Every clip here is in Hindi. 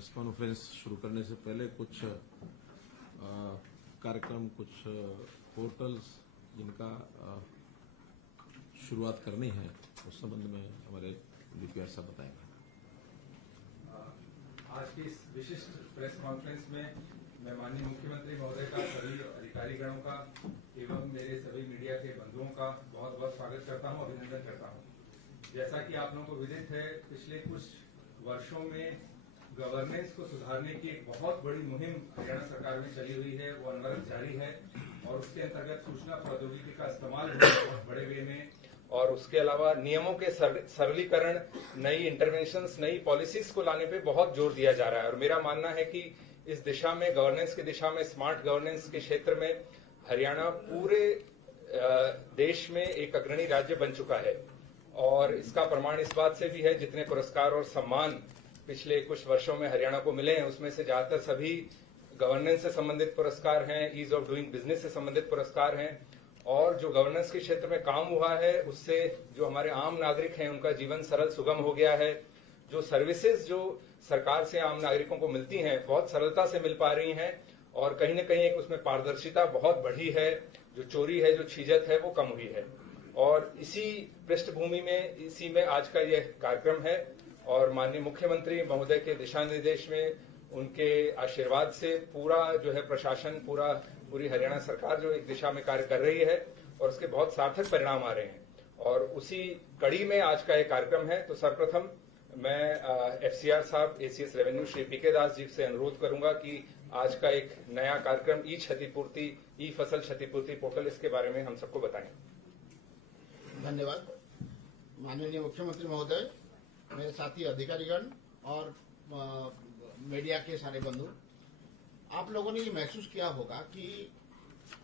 प्रेस कॉन्फ्रेंस शुरू करने से पहले कुछ कार्यक्रम, कुछ पोर्टल्स जिनका शुरुआत करनी है, उस संबंध में हमारे डीपीआर साहब बताएंगे। आज की इस विशिष्ट प्रेस कॉन्फ्रेंस में मैं माननीय मुख्यमंत्री महोदय का, सभी अधिकारीगणों का एवं मेरे सभी मीडिया के बंधुओं का बहुत बहुत स्वागत करता हूं, अभिनंदन करता हूं। जैसा कि आप लोगों को विदित है, पिछले कुछ वर्षों में गवर्नेंस को सुधारने की एक बहुत बड़ी मुहिम हरियाणा सरकार में चली हुई है, वो अनवरत जारी है और उसके अंतर्गत सूचना प्रौद्योगिकी का इस्तेमाल बहुत बड़े वे में और उसके अलावा नियमों के सरलीकरण, नई इंटरवेंशंस, नई पॉलिसीज को लाने पे बहुत जोर दिया जा रहा है। और मेरा मानना है कि इस दिशा में, गवर्नेंस की दिशा में, स्मार्ट गवर्नेंस के क्षेत्र में हरियाणा पूरे देश में एक अग्रणी राज्य बन चुका है। और इसका प्रमाण इस बात से भी है, जितने पुरस्कार और सम्मान पिछले कुछ वर्षों में हरियाणा को मिले हैं, उसमें से ज्यादातर सभी गवर्नेंस से संबंधित पुरस्कार हैं, ईज ऑफ डूइंग बिजनेस से संबंधित पुरस्कार हैं। और जो गवर्नेंस के क्षेत्र में काम हुआ है, उससे जो हमारे आम नागरिक हैं, उनका जीवन सरल सुगम हो गया है। जो सर्विसेज जो सरकार से आम नागरिकों को मिलती हैं, बहुत सरलता से मिल पा रही हैं और कहीं न कहीं एक उसमें पारदर्शिता बहुत बढ़ी है। जो चोरी है, जो छीजत है, वो कम हुई है। और इसी पृष्ठभूमि में, इसी में आज का यह कार्यक्रम है और माननीय मुख्यमंत्री महोदय के दिशा निर्देश में, उनके आशीर्वाद से पूरा जो है प्रशासन, पूरी हरियाणा सरकार जो एक दिशा में कार्य कर रही है और उसके बहुत सार्थक परिणाम आ रहे हैं। और उसी कड़ी में आज का ये कार्यक्रम है। तो सर्वप्रथम मैं एफसीआर साहब, एसीएस रेवेन्यू श्री पीके दास जी से अनुरोध करूंगा कि आज का एक नया कार्यक्रम ई फसल क्षतिपूर्ति पोर्टल, इसके बारे में हम सबको बताएं। धन्यवाद। माननीय मुख्यमंत्री महोदय, मेरे साथी अधिकारीगण और मीडिया के सारे बंधु, आप लोगों ने ये महसूस किया होगा कि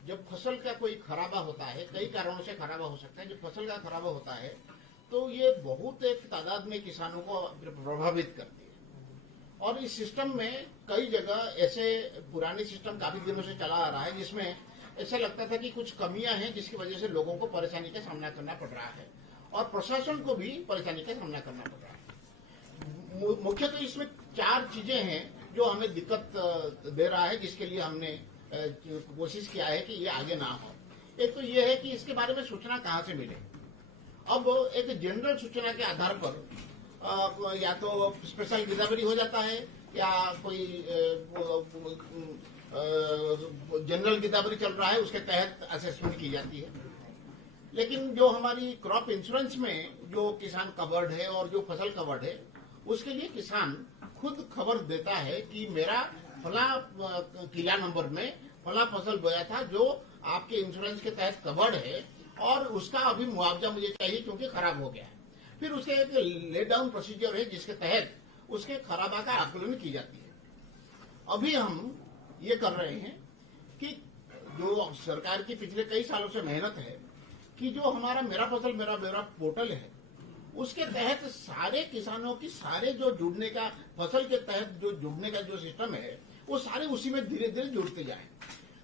जब फसल का कोई खराबा होता है, कई कारणों से खराबा हो सकता है, जब फसल का खराबा होता है तो ये बहुत एक तादाद में किसानों को प्रभावित करती है। और इस सिस्टम में कई जगह ऐसे पुराने सिस्टम काफी दिनों से चला आ रहा है, जिसमें ऐसा लगता था कि कुछ कमियां हैं, जिसकी वजह से लोगों को परेशानी का सामना करना पड़ रहा है और प्रशासन को भी परेशानी का सामना करना पड़ रहा है। मुख्यतः इसमें 4 चीजें हैं जो हमें दिक्कत दे रहा है, जिसके लिए हमने कोशिश किया है कि ये आगे ना हो। एक तो ये है कि इसके बारे में सूचना कहाँ से मिले। अब एक जनरल सूचना के आधार पर या तो स्पेशल गिरदावरी हो जाता है या कोई जनरल गिरदावरी चल रहा है, उसके तहत असेसमेंट की जाती है। लेकिन जो हमारी क्रॉप इंश्योरेंस में जो किसान कवर्ड है और जो फसल कवर्ड है, उसके लिए किसान खुद खबर देता है कि मेरा फला किला नंबर में फला फसल बोया था जो आपके इंश्योरेंस के तहत कवर्ड है और उसका अभी मुआवजा मुझे चाहिए क्योंकि खराब हो गया है। फिर उसके एक ले डाउन प्रोसीजर है जिसके तहत उसके खराबा का आकलन की जाती है। अभी हम ये कर रहे हैं कि जो सरकार की पिछले कई सालों से मेहनत है कि जो हमारा मेरा फसल मेरा ब्यौरा पोर्टल है, उसके तहत सारे किसानों की सारे जो जुड़ने का, फसल के तहत जो जुड़ने का जो सिस्टम है, वो सारे उसी में धीरे धीरे जुड़ते जाए।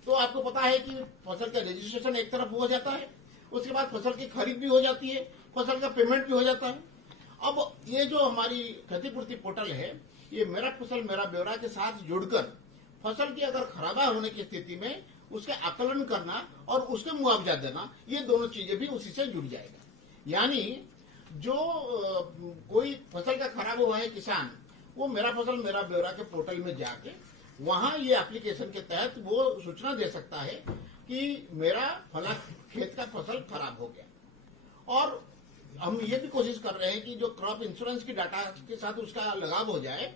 तो आपको पता है कि फसल का रजिस्ट्रेशन एक तरफ हो जाता है, उसके बाद फसल की खरीद भी हो जाती है, फसल का पेमेंट भी हो जाता है। अब ये जो हमारी क्षतिपूर्ति पोर्टल है, ये मेरा फसल मेरा ब्यौरा के साथ जुड़कर फसल की अगर खराबा होने की स्थिति में उसके आकलन करना और उसके मुआवजा देना, ये दोनों चीजें भी उसी से जुड़ जाएगा। यानी जो कोई फसल का खराब हुआ है किसान, वो मेरा फसल मेरा ब्यौरा के पोर्टल में जाके वहां ये एप्लीकेशन के तहत वो सूचना दे सकता है कि मेरा फला खेत का फसल खराब हो गया। और हम ये भी कोशिश कर रहे हैं कि जो क्रॉप इंश्योरेंस की डाटा के साथ उसका लगाव हो जाए,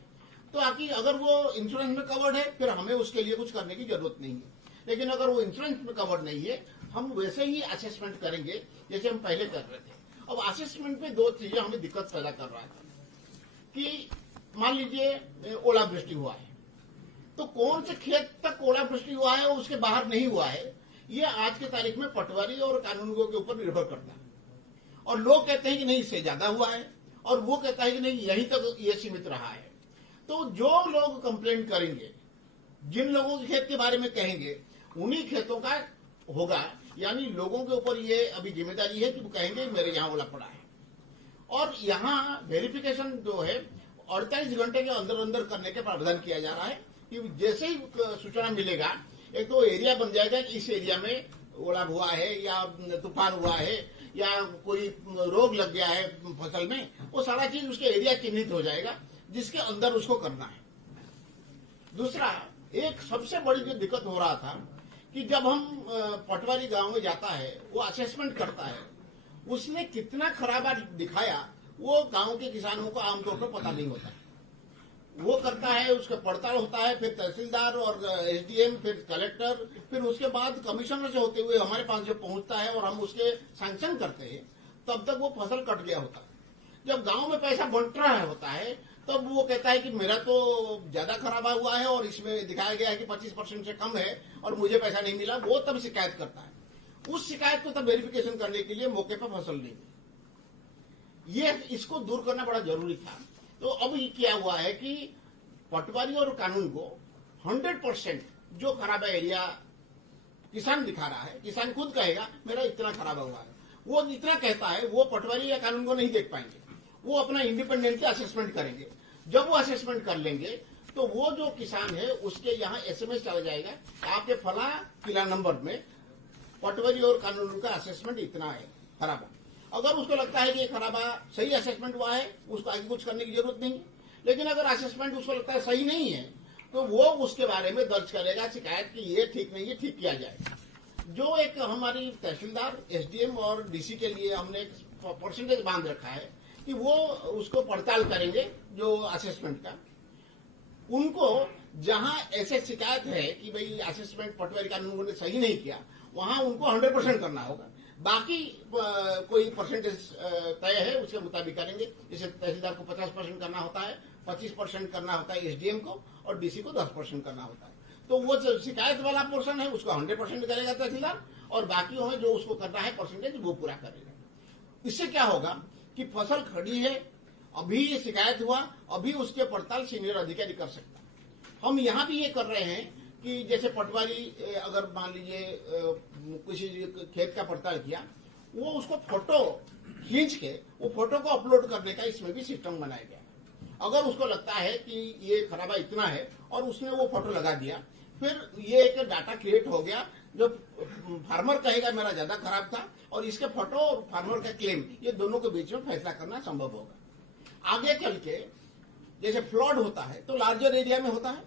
तो ताकि अगर वो इंश्योरेंस में कवर्ड है फिर हमें उसके लिए कुछ करने की जरूरत नहीं है। लेकिन अगर वो इंश्योरेंस में कवर्ड नहीं है, हम वैसे ही असेसमेंट करेंगे जैसे हम पहले कर रहे थे। अब असेसमेंट में 2 चीजें हमें दिक्कत पैदा कर रहा है कि मान लीजिए ओलावृष्टि हुआ है, तो कौन से खेत तक ओलावृष्टि हुआ है और उसके बाहर नहीं हुआ है, ये आज के तारीख में पटवारी और कानूनगों के ऊपर निर्भर करता है। और लोग कहते हैं कि नहीं, इससे ज्यादा हुआ है, और वो कहता है कि नहीं, यहीं तक ये सीमित रहा है। तो जो लोग कंप्लेंट करेंगे, जिन लोगों के खेत के बारे में कहेंगे, उन्हीं खेतों का होगा। यानी लोगों के ऊपर ये अभी जिम्मेदारी है कि वो कहेंगे मेरे यहाँ ओला पड़ा है। और यहाँ वेरिफिकेशन जो है 48 घंटे के अंदर अंदर करने का प्रावधान किया जा रहा है कि जैसे ही सूचना मिलेगा, एक तो एरिया बन जाएगा कि इस एरिया में ओला हुआ है या तूफान हुआ है या कोई रोग लग गया है फसल में, वो सारा चीज उसके एरिया चिन्हित हो जाएगा जिसके अंदर उसको करना है। दूसरा, एक सबसे बड़ी जो दिक्कत हो रहा था कि जब हम पटवारी गांव में जाता है, वो असेसमेंट करता है, उसने कितना खराबा दिखाया वो गांव के किसानों को आमतौर पर पता नहीं होता। वो करता है, उसका पड़ताल होता है, फिर तहसीलदार और एसडीएम, फिर कलेक्टर, फिर उसके बाद कमिश्नर से होते हुए हमारे पास जब पहुंचता है और हम उसके सैंक्शन करते हैं, तब तक वो फसल कट गया होता है। जब गांव में पैसा बंट रहा होता है, तब वो कहता है कि मेरा तो ज्यादा खराबा हुआ है और इसमें दिखाया गया है कि 25% से कम है और मुझे पैसा नहीं मिला। वो तब शिकायत करता है। उस शिकायत को तब वेरिफिकेशन करने के लिए मौके पर फसल नहीं मिली। ये इसको दूर करना बड़ा जरूरी था। तो अब ये क्या हुआ है कि पटवारी और कानून को 100% जो खराबा एरिया किसान दिखा रहा है, किसान खुद कहेगा मेरा इतना खराबा हुआ है, वो जितना कहता है वो पटवारी या कानून को नहीं देख पाएंगे। वो अपना इंडिपेंडेंटली असेसमेंट करेंगे। जब वो असेसमेंट कर लेंगे तो वो जो किसान है उसके यहाँ एसएमएस चला जाएगा, आपके फला किला नंबर में पटवारी और कानून का असेसमेंट इतना है खराबा। अगर उसको लगता है कि ये खराबा सही असेसमेंट हुआ है, उसको आगे कुछ करने की जरूरत नहीं। लेकिन अगर असेसमेंट उसको लगता है सही नहीं है, तो वो उसके बारे में दर्ज करेगा शिकायत कि ये ठीक नहीं है, ठीक किया जाए। जो एक हमारी तहसीलदार, एसडीएम और डीसी के लिए हमने एक परसेंटेज बांध रखा है कि वो उसको पड़ताल करेंगे जो असेसमेंट का। उनको जहां ऐसे शिकायत है कि भाई असेसमेंट पटवारी कानून ने सही नहीं किया, वहां उनको 100% करना होगा। बाकी कोई परसेंटेज तय है उसके मुताबिक करेंगे। जैसे तहसीलदार को 50% करना होता है, 25% करना होता है एसडीएम को और डीसी को 10% करना होता है। तो वो जो शिकायत वाला पोर्शन है उसको 100% करेगा तहसीलदार और बाकी में जो उसको करना है परसेंटेज वो पूरा करेगा। इससे क्या होगा कि फसल खड़ी है, अभी ये शिकायत हुआ, अभी उसके पड़ताल सीनियर अधिकारी कर सकता है। हम यहाँ भी ये कर रहे हैं कि जैसे पटवारी अगर मान लीजिए किसी खेत का पड़ताल किया, वो उसको फोटो खींच के वो फोटो को अपलोड करने का इसमें भी सिस्टम बनाया गया है। अगर उसको लगता है कि ये खराबा इतना है और उसने वो फोटो लगा दिया, फिर ये एक डाटा क्रिएट हो गया। जो फार्मर कहेगा मेरा ज्यादा खराब था और इसके फोटो और फार्मर का क्लेम, ये दोनों के बीच में फैसला करना संभव होगा। आगे चल के जैसे फ्लड होता है तो लार्जर एरिया में होता है,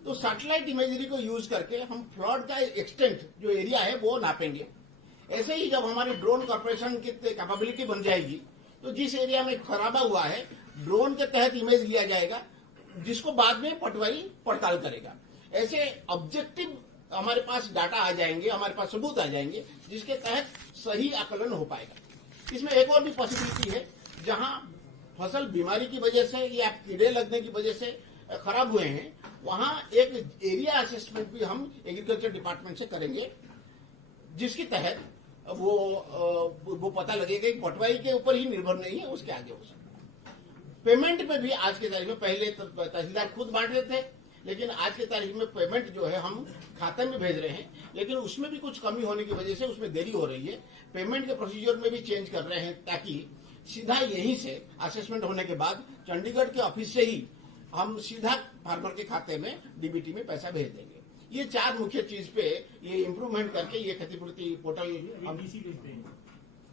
तो सैटेलाइट इमेजरी को यूज करके हम फ्लड का एक्सटेंट जो एरिया है वो नापेंगे। ऐसे ही जब हमारी ड्रोन कॉर्पोरेशन की कैपेबिलिटी बन जाएगी, तो जिस एरिया में खराबा हुआ है ड्रोन के तहत इमेज लिया जाएगा, जिसको बाद में पटवारी पड़ताल करेगा। ऐसे ऑब्जेक्टिव हमारे पास डाटा आ जाएंगे, हमारे पास सबूत आ जाएंगे, जिसके तहत सही आकलन हो पाएगा। इसमें एक और भी पॉसिबिलिटी है, जहां फसल बीमारी की वजह से या कीड़े लगने की वजह से खराब हुए हैं, वहां एक एरिया असेसमेंट भी हम एग्रीकल्चर डिपार्टमेंट से करेंगे, जिसके तहत वो पता लगेगा कि पटवारी के ऊपर ही निर्भर नहीं है, उसके आगे हो सकता है। पेमेंट में भी आज के तारीख में, पहले तहसीलदार खुद बांट रहे थे, लेकिन आज के तारीख में पेमेंट जो है हम खाते में भेज रहे हैं, लेकिन उसमें भी कुछ कमी होने की वजह से उसमें देरी हो रही है। पेमेंट के प्रोसीजर में भी चेंज कर रहे हैं ताकि सीधा यहीं से असेसमेंट होने के बाद चंडीगढ़ के ऑफिस से ही हम सीधा फार्मर के खाते में डीबीटी में पैसा भेज देंगे। ये चार मुख्य चीज पे ये इम्प्रूवमेंट करके ये क्षतिपूर्ति पोर्टल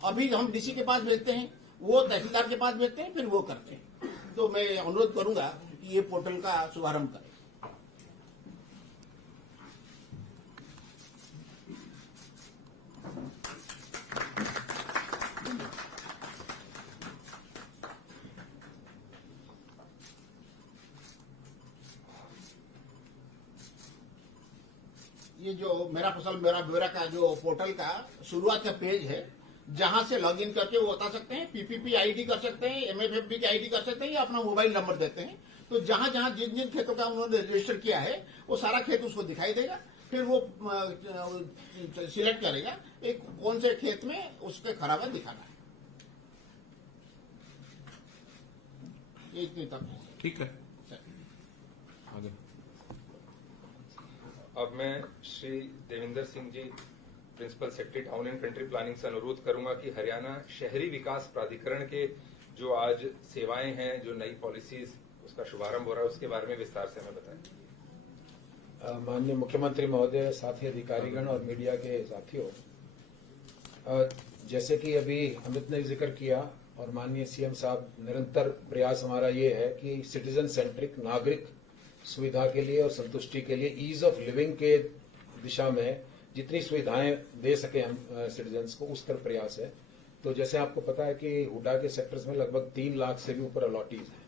अभी हम डीसी के पास भेजते हैं, वो तहसीलदार के पास भेजते हैं, फिर वो करते हैं। तो मैं अनुरोध करूंगा कि ये पोर्टल का शुभारंभ करें। ये जो मेरा फसल मेरा ब्यौरा का जो पोर्टल का शुरुआत का पेज है, जहां से लॉगिन करके वो बता सकते हैं, पीपीपी आईडी कर सकते हैं, एमएफएफबी की आईडी कर सकते हैं या अपना मोबाइल नंबर देते हैं। तो जहां जहां जिन जिन खेतों का उन्होंने रजिस्टर किया है वो सारा खेत उसको दिखाई देगा। फिर वो सिलेक्ट करेगा एक कौन से खेत में उसके खराबा दिखाना है। ये इतनी तक है। ठीक है, आगे। अब मैं Shri Devinder Singh ji, principal secretary town and country planning से अनुरोध करूंगा कि हरियाणा शहरी विकास प्राधिकरण के जो आज सेवाएं हैं, जो नई पॉलिसीज उसका शुभारंभ हो रहा है, उसके बारे में विस्तार से हमें बताएं। माननीय मुख्यमंत्री महोदय, साथी अधिकारीगण और मीडिया के साथियों, जैसे कि अभी अमित ने जिक्र किया और माननीय सीएम साहब, निरंतर प्रयास हमारा ये है कि सिटीजन सेंट्रिक, नागरिक सुविधा के लिए और संतुष्टि के लिए, ईज ऑफ लिविंग के दिशा में जितनी सुविधाएं दे सके हम सिटीजन्स को, उस तरफ प्रयास है। तो जैसे आपको पता है कि हुडा के सेक्टर्स में लगभग 3 लाख से भी ऊपर अलॉटीज हैं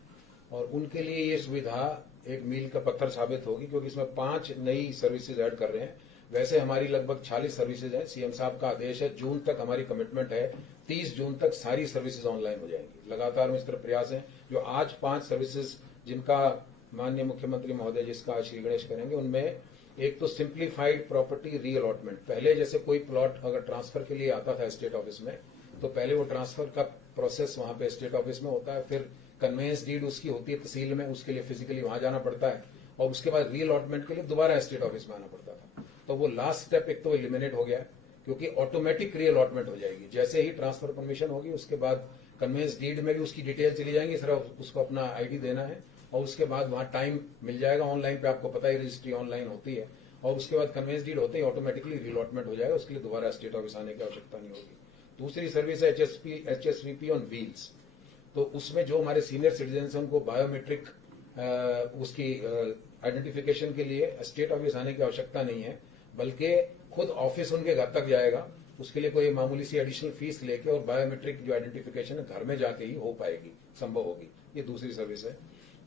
और उनके लिए ये सुविधा एक मील का पत्थर साबित होगी, क्योंकि इसमें 5 नई सर्विसेज ऐड कर रहे हैं। वैसे हमारी लगभग 40 सर्विसेज हैं। सीएम साहब का आदेश है, जून तक हमारी कमिटमेंट है, 30 जून तक सारी सर्विसेज ऑनलाइन हो जाएंगी। लगातार में इस तरह प्रयास है। जो आज 5 सर्विसेज जिनका माननीय मुख्यमंत्री महोदय जिसका आज श्री गणेश करेंगे, उनमें एक तो सिंप्लीफाइड प्रॉपर्टी रीअलॉटमेंट। पहले जैसे कोई प्लॉट अगर ट्रांसफर के लिए आता था स्टेट ऑफिस में, तो पहले वो ट्रांसफर का प्रोसेस वहां पे स्टेट ऑफिस में होता है, फिर कन्वेंस डीड उसकी होती है तहसील में, उसके लिए फिजिकली वहां जाना पड़ता है और उसके बाद रीअलॉटमेंट के लिए दोबारा स्टेट ऑफिस में आना पड़ता था। तो वो लास्ट स्टेप एक तो एलिमिनेट हो गया, क्योंकि ऑटोमेटिक रीअलॉटमेंट हो जाएगी। जैसे ही ट्रांसफर परमिशन होगी, उसके बाद कन्वेंस डीड में भी उसकी डिटेल चली जाएंगी, सिर्फ उसको अपना आईडी देना है और उसके बाद वहां टाइम मिल जाएगा ऑनलाइन पे, आपको पता ही रजिस्ट्री ऑनलाइन होती है, और उसके बाद कन्वेंस डीड होते ही ऑटोमेटिकली रीअलॉटमेंट हो जाएगा। उसके लिए दोबारा स्टेट ऑफिस आने की आवश्यकता नहीं होगी। दूसरी सर्विस है HSVP ऑन व्हील्स। तो उसमें जो हमारे सीनियर सिटीजन हैं उनको बायोमेट्रिक उसकी आइडेंटिफिकेशन के लिए स्टेट ऑफिस आने की आवश्यकता नहीं है, बल्कि खुद ऑफिस उनके घर तक जाएगा। उसके लिए कोई मामूली सी एडिशनल फीस लेके और बायोमेट्रिक जो आइडेंटिफिकेशन है घर में जाके ही हो पाएगी, संभव होगी। ये दूसरी सर्विस है।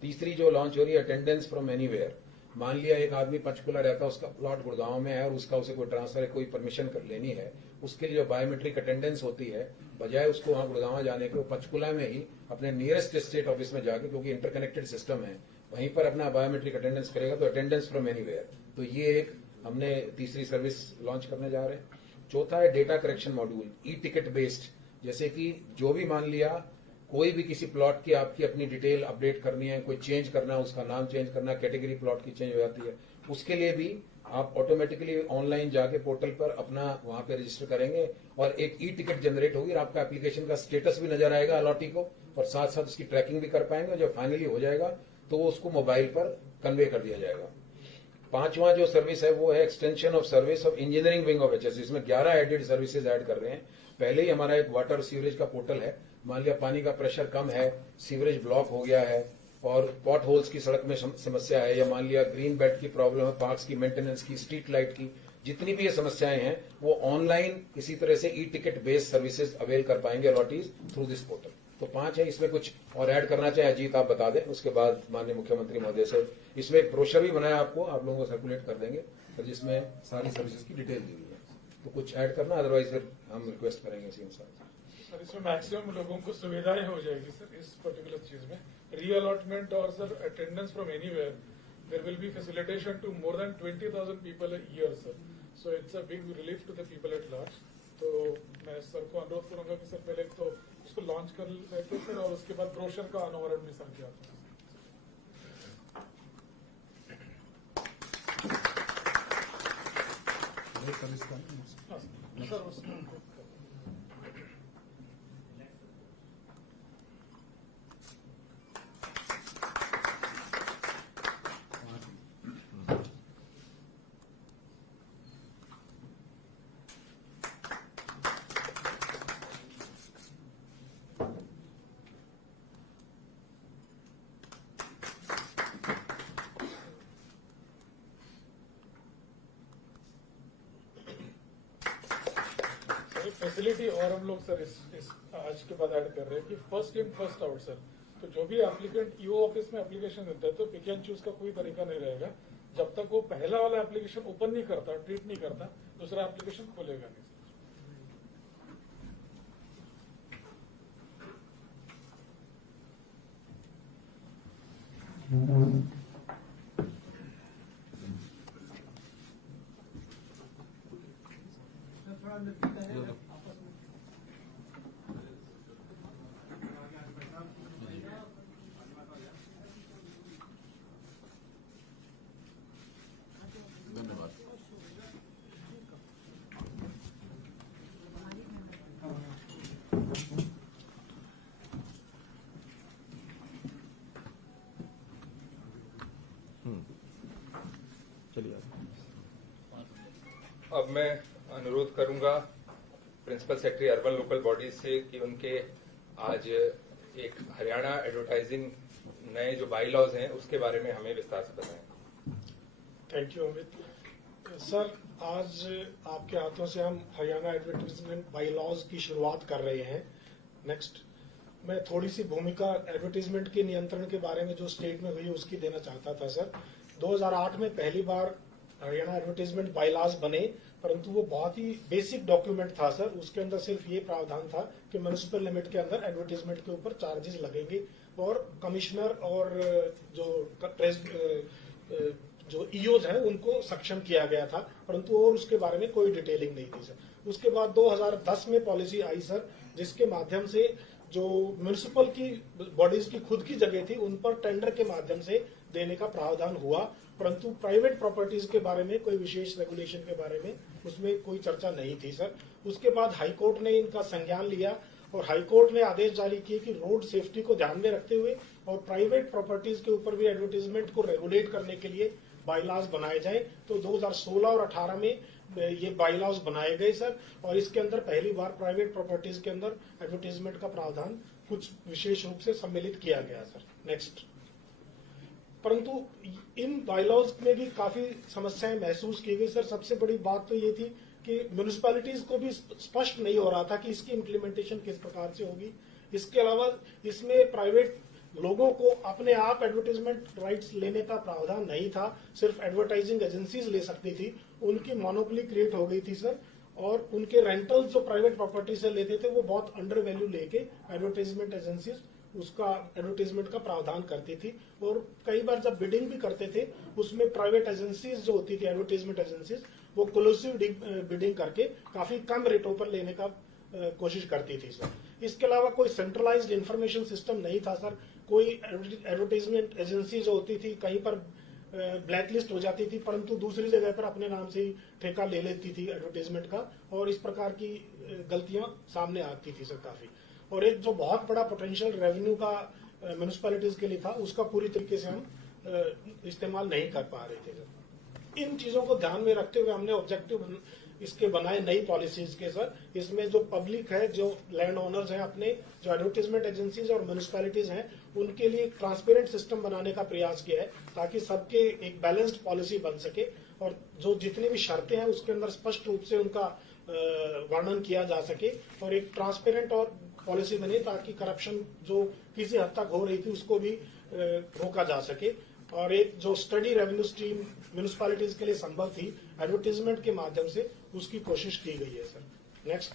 तीसरी जो लॉन्च हो रही है, अटेंडेंस फ्रॉम एनीवेयर। मान लिया एक आदमी पंचकुला रहता है, उसका प्लॉट गुड़गांव में है और उसका उसे कोई ट्रांसफर कोई परमिशन कर लेनी है, उसके लिए जो बायोमेट्रिक अटेंडेंस होती है, बजाय उसको वहां गुड़गांव जाने के, वो पंचकुला में ही अपने नियरेस्ट स्टेट ऑफिस में जाके, क्योंकि इंटरकनेक्टेड सिस्टम है, वहीं पर अपना बायोमेट्रिक अटेंडेंस करेगा। तो अटेंडेंस फ्रॉम एनीवेयर, तो ये एक हमने तीसरी सर्विस लॉन्च करने जा रहे हैं। चौथा है data correction module, e ticket based. जैसे कि जो भी मान लिया कोई भी किसी प्लॉट की आपकी अपनी डिटेल अपडेट करनी है, कोई चेंज करना है, उसका नाम चेंज करना है, कैटेगरी प्लॉट की चेंज हो जाती है, उसके लिए भी आप ऑटोमेटिकली ऑनलाइन जाके पोर्टल पर अपना वहां पे रजिस्टर करेंगे और एक ई टिकट जनरेट होगी और आपका एप्लीकेशन का स्टेटस भी नजर आएगा अलॉटी को, और साथ साथ उसकी ट्रैकिंग भी कर पाएंगे। जब फाइनली हो जाएगा तो वो उसको मोबाइल पर कन्वे कर दिया जाएगा। पांचवा जो सर्विस है वो है extension of service of engineering wing of HSC। इसमें 11 एडेड सर्विसेज ऐड कर रहे हैं। पहले ही हमारा एक वाटर सीवरेज का पोर्टल है। मान लिया पानी का प्रेशर कम है, सीवरेज ब्लॉक हो गया है और पॉट होल्स की सड़क में समस्या है, या मान लिया ग्रीन बेल्ट की प्रॉब्लम है, पार्क्स की मेंटेनेंस की, स्ट्रीट लाइट की, जितनी भी ये समस्याएं हैं वो ऑनलाइन इसी तरह से e ticket based services avail कर पाएंगे अलॉटीज थ्रू दिस पोर्टल। तो 5 है। इसमें कुछ और ऐड करना चाहे अजीत आप बता दें, उसके बाद माननीय मुख्यमंत्री महोदय से इसमें एक ब्रोशर भी बनाया, आपको आप लोगों को सर्कुलेट कर देंगे, तो जिसमें सारी सर्विसेज की डिटेल दी हुई है। तो कुछ ऐड करना, अदरवाइज फिर हम रिक्वेस्ट करेंगे सीएम साहब से। सर इसमें मैक्सिमम लोगों को सुविधाएं हो जाएगी सर इस पर्टिकुलर चीज में, रीअलॉटमेंट और sir attendance from anywhere. There will be facilitation to more than 20,000 people a year sir, so it's a big relief to the people at large. तो मैं सर को अनुरोध करूंगा कि सर पहले तो उसको लॉन्च कर लेते सर, और उसके बाद ब्रोशर का अनावरण भी सर किया। सर उसमें फैसिलिटी और हम लोग सर इस आज के बाद ऐड कर रहे हैं कि first in first out sir. तो जो भी एप्लीकेंट ईओ ऑफिस में एप्लीकेशन देता है तो पिक एंड चूज का कोई तरीका नहीं रहेगा। जब तक वो पहला वाला एप्लीकेशन ओपन नहीं करता, ट्रीट नहीं करता, दूसरा एप्लीकेशन खोलेगा नहीं। चलिए अब मैं अनुरोध करूंगा principal secretary urban local bodies से कि उनके आज एक हरियाणा एडवर्टाइजिंग नए जो बाई लॉज हैं उसके बारे में हमें विस्तार से बताएं। Thank you Amit sir. आज आपके हाथों से हम हरियाणा एडवर्टाइजमेंट बाई लॉज की शुरुआत कर रहे हैं। नेक्स्ट मैं थोड़ी सी भूमिका एडवर्टाइजमेंट के नियंत्रण के बारे में जो स्टेट में हुई उसकी देना चाहता था सर। 2008 में पहली बार हरियाणा एडवर्टाइजमेंट बाई लॉज बने, परंतु वो बहुत ही बेसिक डॉक्यूमेंट था सर। उसके अंदर सिर्फ ये प्रावधान था कि म्युनिसिपल लिमिट के अंदर एडवर्टाइजमेंट के ऊपर चार्जेस लगेंगे और कमिश्नर और जो ईओज हैं उनको सक्षम किया गया था, परंतु और उसके बारे में कोई डिटेलिंग नहीं थी सर। उसके बाद 2010 में पॉलिसी आई सर, जिसके माध्यम से जो म्युनिसिपल की बॉडीज की खुद की जगह थी उन पर टेंडर के माध्यम से देने का प्रावधान हुआ, परंतु प्राइवेट प्रॉपर्टीज के बारे में कोई विशेष रेगुलेशन के बारे में उसमें कोई चर्चा नहीं थी सर। उसके बाद हाईकोर्ट ने इनका संज्ञान लिया और हाईकोर्ट ने आदेश जारी किए कि रोड सेफ्टी को ध्यान में रखते हुए और प्राइवेट प्रॉपर्टीज के ऊपर भी एडवर्टाइजमेंट को रेगुलेट करने के लिए बाईलॉज बनाए जाए। तो 2016 और 18 में ये बाईलॉज बनाए गए सर, और इसके अंदर पहली बार प्राइवेट प्रॉपर्टीज के अंदर एडवर्टाइजमेंट का प्रावधान कुछ विशेष रूप से सम्मिलित किया गया सर। नेक्स्ट, परंतु इन बाईलॉज में भी काफी समस्याएं महसूस की गई सर। सबसे बड़ी बात तो ये थी कि म्युनिसिपैलिटीज को भी स्पष्ट नहीं हो रहा था कि इसकी इम्प्लीमेंटेशन किस प्रकार से होगी। इसके अलावा इसमें प्राइवेट लोगों को अपने आप एडवर्टाइजमेंट राइट्स लेने का प्रावधान नहीं था, सिर्फ एडवर्टाइजिंग एजेंसीज ले सकती थी। उनकी मोनोपोली क्रिएट हो गई थी सर, और उनके रेंटल्स जो प्राइवेट प्रॉपर्टी से लेते थे वो बहुत अंडर वैल्यू लेके एडवर्टाइजमेंट एजेंसीज उसका एडवर्टाइजमेंट का प्रावधान करती थी। और कई बार जब बिडिंग भी करते थे उसमें प्राइवेट एजेंसीज जो होती थी एडवर्टाइजमेंट एजेंसीज वो क्लूसिव बिडिंग करके काफी कम रेटों पर लेने का कोशिश करती थी सर। इसके अलावा कोई सेंट्रलाइज्ड इंफॉर्मेशन सिस्टम नहीं था सर। कोई एडवर्टाइजमेंट एजेंसी जो होती थी कहीं पर ब्लैकलिस्ट हो जाती थी, परंतु दूसरी जगह पर अपने नाम से ही ठेका ले लेती थी एडवर्टाइजमेंट का, और इस प्रकार की गलतियां सामने आती थी सर काफी। और एक जो बहुत बड़ा पोटेंशियल रेवेन्यू का म्युनिसिपैलिटीज के लिए था उसका पूरी तरीके से हम इस्तेमाल नहीं कर पा रहे थे सर। इन चीजों को ध्यान में रखते हुए हमने ऑब्जेक्टिव इसके बनाए नई पॉलिसीज के सर। इसमें जो पब्लिक है, जो लैंड ओनर्स हैं अपने, जो एडवर्टाइजमेंट एजेंसीज और म्युनिसिपैलिटीज हैं, उनके लिए ट्रांसपेरेंट सिस्टम बनाने का प्रयास किया है ताकि सबके एक बैलेंस्ड पॉलिसी बन सके और जो जितनी भी शर्तें हैं उसके अंदर स्पष्ट रूप से उनका वर्णन किया जा सके और एक ट्रांसपेरेंट और पॉलिसी बने ताकि करप्शन जो किसी हद तक हो रही थी उसको भी रोका जा सके। और एक जो स्टडी रेवेन्यू स्ट्रीम म्युनिसिपैलिटीज के लिए संभव थी एडवर्टाइजमेंट के माध्यम से, उसकी कोशिश की गई है सर। नेक्स्ट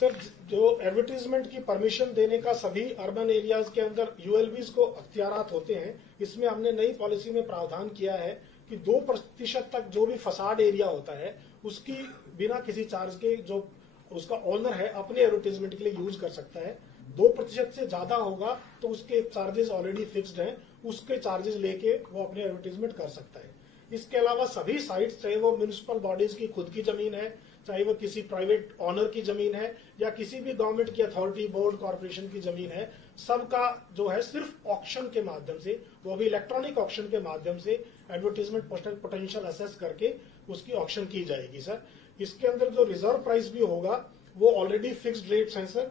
सर, जो एडवर्टाइजमेंट की परमिशन देने का सभी अर्बन एरियाज के अंदर यूएलबीज को अख्तियारात होते हैं, इसमें हमने नई पॉलिसी में प्रावधान किया है कि 2% तक जो भी फसाड एरिया होता है उसकी बिना किसी चार्ज के जो उसका ओनर है अपने एडवर्टाइजमेंट के लिए यूज कर सकता है। 2% से ज्यादा होगा तो उसके चार्जेस ऑलरेडी फिक्स्ड हैं, उसके चार्जेस लेके वो अपने एडवर्टाइजमेंट कर सकता है। इसके अलावा सभी साइट्स, चाहे वो म्युनिसिपल बॉडीज की खुद की जमीन है, चाहे वो किसी प्राइवेट ऑनर की जमीन है या किसी भी गवर्नमेंट की अथॉरिटी, बोर्ड, कॉर्पोरेशन की जमीन है, सबका जो है सिर्फ ऑक्शन के माध्यम से, वो भी इलेक्ट्रॉनिक ऑक्शन के माध्यम से एडवर्टाइजमेंट पोटेंशियल असेस करके उसकी ऑक्शन की जाएगी सर। इसके अंदर जो रिजर्व प्राइस भी होगा वो ऑलरेडी फिक्स्ड रेट्स हैं सर,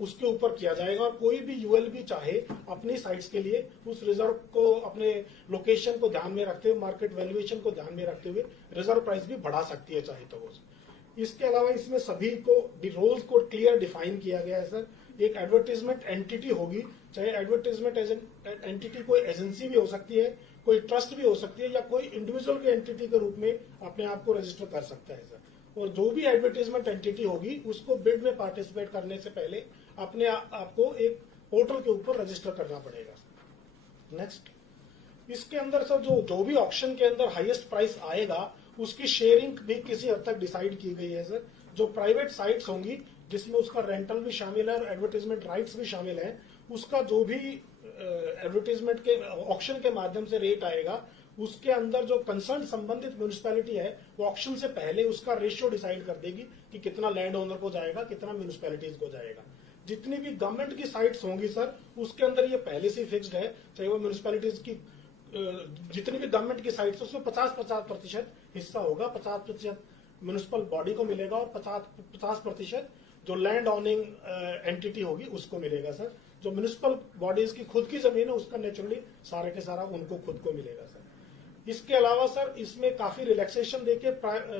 उसके ऊपर किया जाएगा और कोई भी यूएलबी चाहे अपनी साइट्स के लिए उस रिजर्व को अपने लोकेशन को ध्यान में रखते हुए, मार्केट वैल्यूएशन को ध्यान में रखते हुए रिजर्व प्राइस भी बढ़ा सकती है चाहे तो वो। इसके अलावा इसमें सभी को रोल्स को क्लियर डिफाइन किया गया है सर। एक एडवर्टाइजमेंट एंटिटी होगी, चाहे एडवर्टाइजमेंट एंटिटी कोई एजेंसी भी हो सकती है, कोई ट्रस्ट भी हो सकती है, या कोई इंडिविजुअल के एंटिटी के रूप में अपने आप को रजिस्टर कर सकता है सर। और जो भी एडवर्टाइजमेंट एंटिटी होगी उसको बिड में पार्टिसिपेट करने से पहले अपने आपको एक पोर्टल के ऊपर रजिस्टर करना पड़ेगा। नेक्स्ट, इसके अंदर सर जो भी ऑक्शन के अंदर हाईएस्ट प्राइस आएगा उसकी शेयरिंग भी किसी हद तक डिसाइड की गई है सर। जो प्राइवेट साइट्स होंगी जिसमें उसका रेंटल भी शामिल है और एडवर्टाइजमेंट राइट्स भी शामिल है, उसका जो भी एडवर्टाइजमेंट के ऑक्शन के माध्यम से रेट आएगा उसके अंदर जो कंसर्न संबंधित म्युनिसिपैलिटी है वो ऑक्शन से पहले उसका रेशियो डिसाइड कर देगी कि कितना लैंड ओनर को जाएगा, कितना म्युनिसिपैलिटीज को जाएगा। जितनी भी गवर्नमेंट की साइट्स होंगी सर उसके अंदर ये पहले से फिक्स्ड है, चाहे वो म्युनिसिपैलिटीज की जितनी भी गवर्नमेंट की साइड से उसमें 50% हिस्सा होगा, 50% म्युनिसिपल बॉडी को मिलेगा और 50% जो लैंड ऑनिंग एंटिटी होगी उसको मिलेगा सर। जो म्युनिसिपल बॉडीज की खुद की जमीन है उसका नेचुरली सारे के सारा उनको खुद को मिलेगा सर। इसके अलावा सर इसमें काफी रिलैक्सेशन देके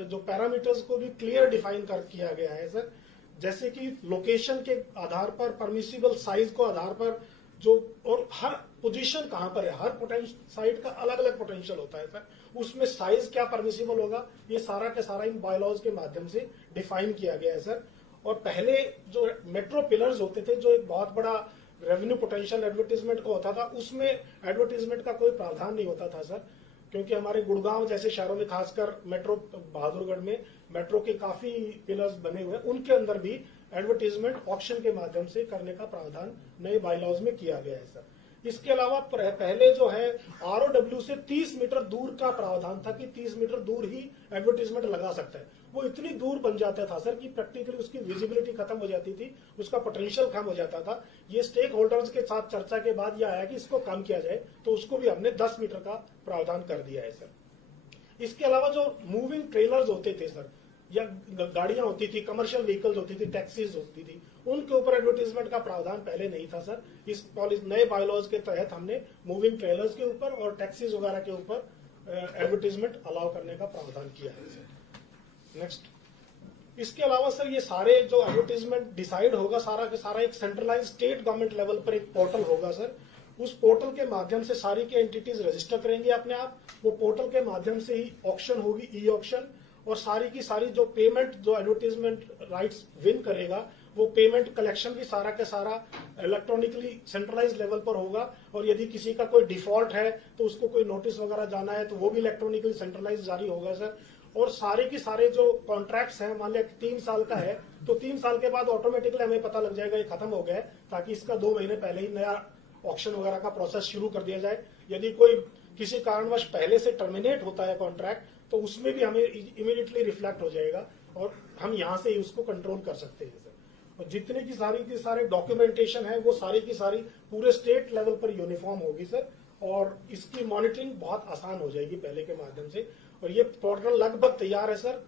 जो पैरामीटर्स को भी क्लियर डिफाइन किया गया है सर, जैसे कि लोकेशन के आधार पर, परमिसिबल साइज को आधार पर, जो और हर पोजीशन कहां पर है, हर पोटेंशियल साइट का अलग अलग पोटेंशियल होता है सर, उसमें साइज क्या परमिसिबल होगा ये सारा के सारा इन बायलॉज के माध्यम से डिफाइन किया गया है सर। और पहले जो मेट्रो पिलर्स होते थे, जो एक बहुत बड़ा रेवेन्यू पोटेंशियल एडवर्टीजमेंट का होता था, उसमें एडवर्टीजमेंट का कोई प्रावधान नहीं होता था सर, क्योंकि हमारे गुड़गांव जैसे शहरों में, खासकर मेट्रो बहादुरगढ़ में मेट्रो के काफी पिलर्स बने हुए हैं, उनके अंदर भी एडवर्टीजमेंट ऑक्शन के माध्यम से करने का प्रावधान नए बायलॉज में किया गया है सर। इसके अलावा पहले जो है ROW से 30 मीटर दूर का प्रावधान था कि 30 मीटर दूर ही एडवर्टीजमेंट लगा सकता है। वो इतनी दूर बन जाता था सर कि प्रैक्टिकली उसकी विजिबिलिटी खत्म हो जाती थी, उसका पोटेंशियल कम हो जाता था। ये स्टेक होल्डर्स के साथ चर्चा के बाद यह आया कि इसको कम किया जाए, तो उसको भी हमने 10 मीटर का प्रावधान कर दिया है सर। इसके अलावा जो मूविंग ट्रेलर्स होते थे सर, या गाड़ियां होती थी, कमर्शियल व्हीकल्स होती थी, टैक्सीज होती थी, उनके ऊपर एडवर्टीजमेंट का प्रावधान पहले नहीं था सर। इस नए बायलॉज के तहत हमने मूविंग ट्रेलर्स के ऊपर और टैक्सीज वगैरह के ऊपर एडवर्टीजमेंट अलाउ करने का प्रावधान किया है सर। नेक्स्ट, इसके अलावा सर ये सारे जो एडवर्टीजमेंट डिसाइड होगा, सारा के सारा एक सेंट्रलाइज स्टेट गवर्नमेंट लेवल पर एक पोर्टल होगा सर। उस पोर्टल के माध्यम से सारी की एंटिटीज रजिस्टर करेंगे अपने आप। वो पोर्टल के माध्यम से ही ऑक्शन होगी, ई ऑक्शन, और सारी की सारी जो पेमेंट, जो एडवर्टीजमेंट राइट्स विन करेगा, वो पेमेंट कलेक्शन भी सारा के सारा इलेक्ट्रॉनिकली सेंट्रलाइज लेवल पर होगा। और यदि किसी का कोई डिफॉल्ट है तो उसको कोई नोटिस वगैरह जाना है तो वो भी इलेक्ट्रॉनिकली सेंट्रलाइज जारी होगा सर। और सारे की सारे जो कॉन्ट्रैक्ट्स हैं, मान लिया 3 साल का है तो 3 साल के बाद ऑटोमेटिकली हमें पता लग जाएगा ये खत्म हो गया है, ताकि इसका 2 महीने पहले ही नया ऑक्शन वगैरह का प्रोसेस शुरू कर दिया जाए। यदि कोई किसी कारणवश पहले से टर्मिनेट होता है कॉन्ट्रैक्ट, तो उसमें भी हमें इमीडिएटली रिफ्लेक्ट हो जाएगा और हम यहां से ही उसको कंट्रोल कर सकते हैं सर। और जितने की सारे डॉक्यूमेंटेशन है वो सारी की सारी पूरे स्टेट लेवल पर यूनिफॉर्म होगी सर, और इसकी मॉनिटरिंग बहुत आसान हो जाएगी पहले के माध्यम से। और ये पोर्टल लगभग तैयार है सर,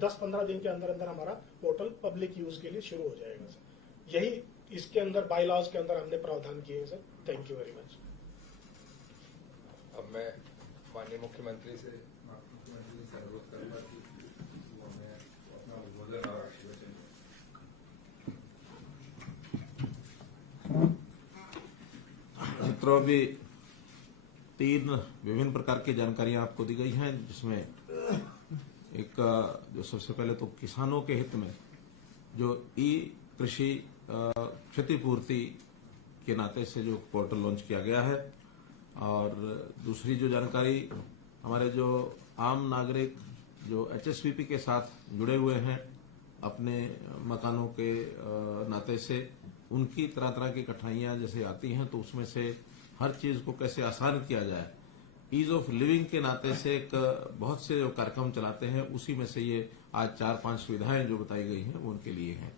10-15 दिन के अंदर अंदर हमारा पोर्टल पब्लिक यूज के लिए शुरू हो जाएगा सर। यही इसके अंदर बायलॉज के अंदर हमने प्रावधान किए हैं sir. Thank you very much. अब मैं माननीय मुख्यमंत्री से अनुरोध करूंगा कि वो हमें अपना उद्बोधन और आशीर्वचन दें। मित्रों, अभी 3 विभिन्न प्रकार की जानकारियां आपको दी गई हैं, जिसमें एक जो सबसे पहले तो किसानों के हित में जो ई कृषि क्षतिपूर्ति के नाते से जो पोर्टल लॉन्च किया गया है, और दूसरी जो जानकारी हमारे जो आम नागरिक जो HSPP के साथ जुड़े हुए हैं अपने मकानों के नाते से, उनकी तरह तरह की कठिनाइयां जैसे आती हैं, तो उसमें से हर चीज को कैसे आसान किया जाए, ईज ऑफ लिविंग के नाते से एक बहुत से जो कार्यक्रम चलाते हैं, उसी में से ये आज 4-5 सुविधाएं जो बताई गई हैं वो उनके लिए हैं।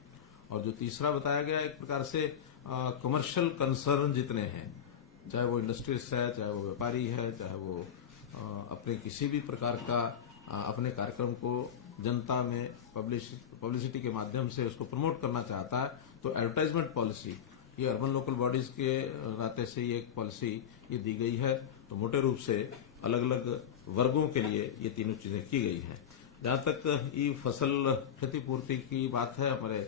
और जो तीसरा बताया गया, एक प्रकार से कमर्शियल कंसर्न जितने हैं, चाहे वो इंडस्ट्रीज है, चाहे वो व्यापारी है, चाहे वो अपने किसी भी प्रकार का अपने कार्यक्रम को जनता में पब्लिसिटी के माध्यम से उसको प्रमोट करना चाहता है, तो एडवर्टाइजमेंट पॉलिसी ये अर्बन लोकल बॉडीज के नाते से ये एक पॉलिसी ये दी गई है। तो मोटे रूप से अलग अलग वर्गों के लिए ये तीनों चीजें की गई हैं। जहां तक ई फसल क्षतिपूर्ति की बात है, हमारे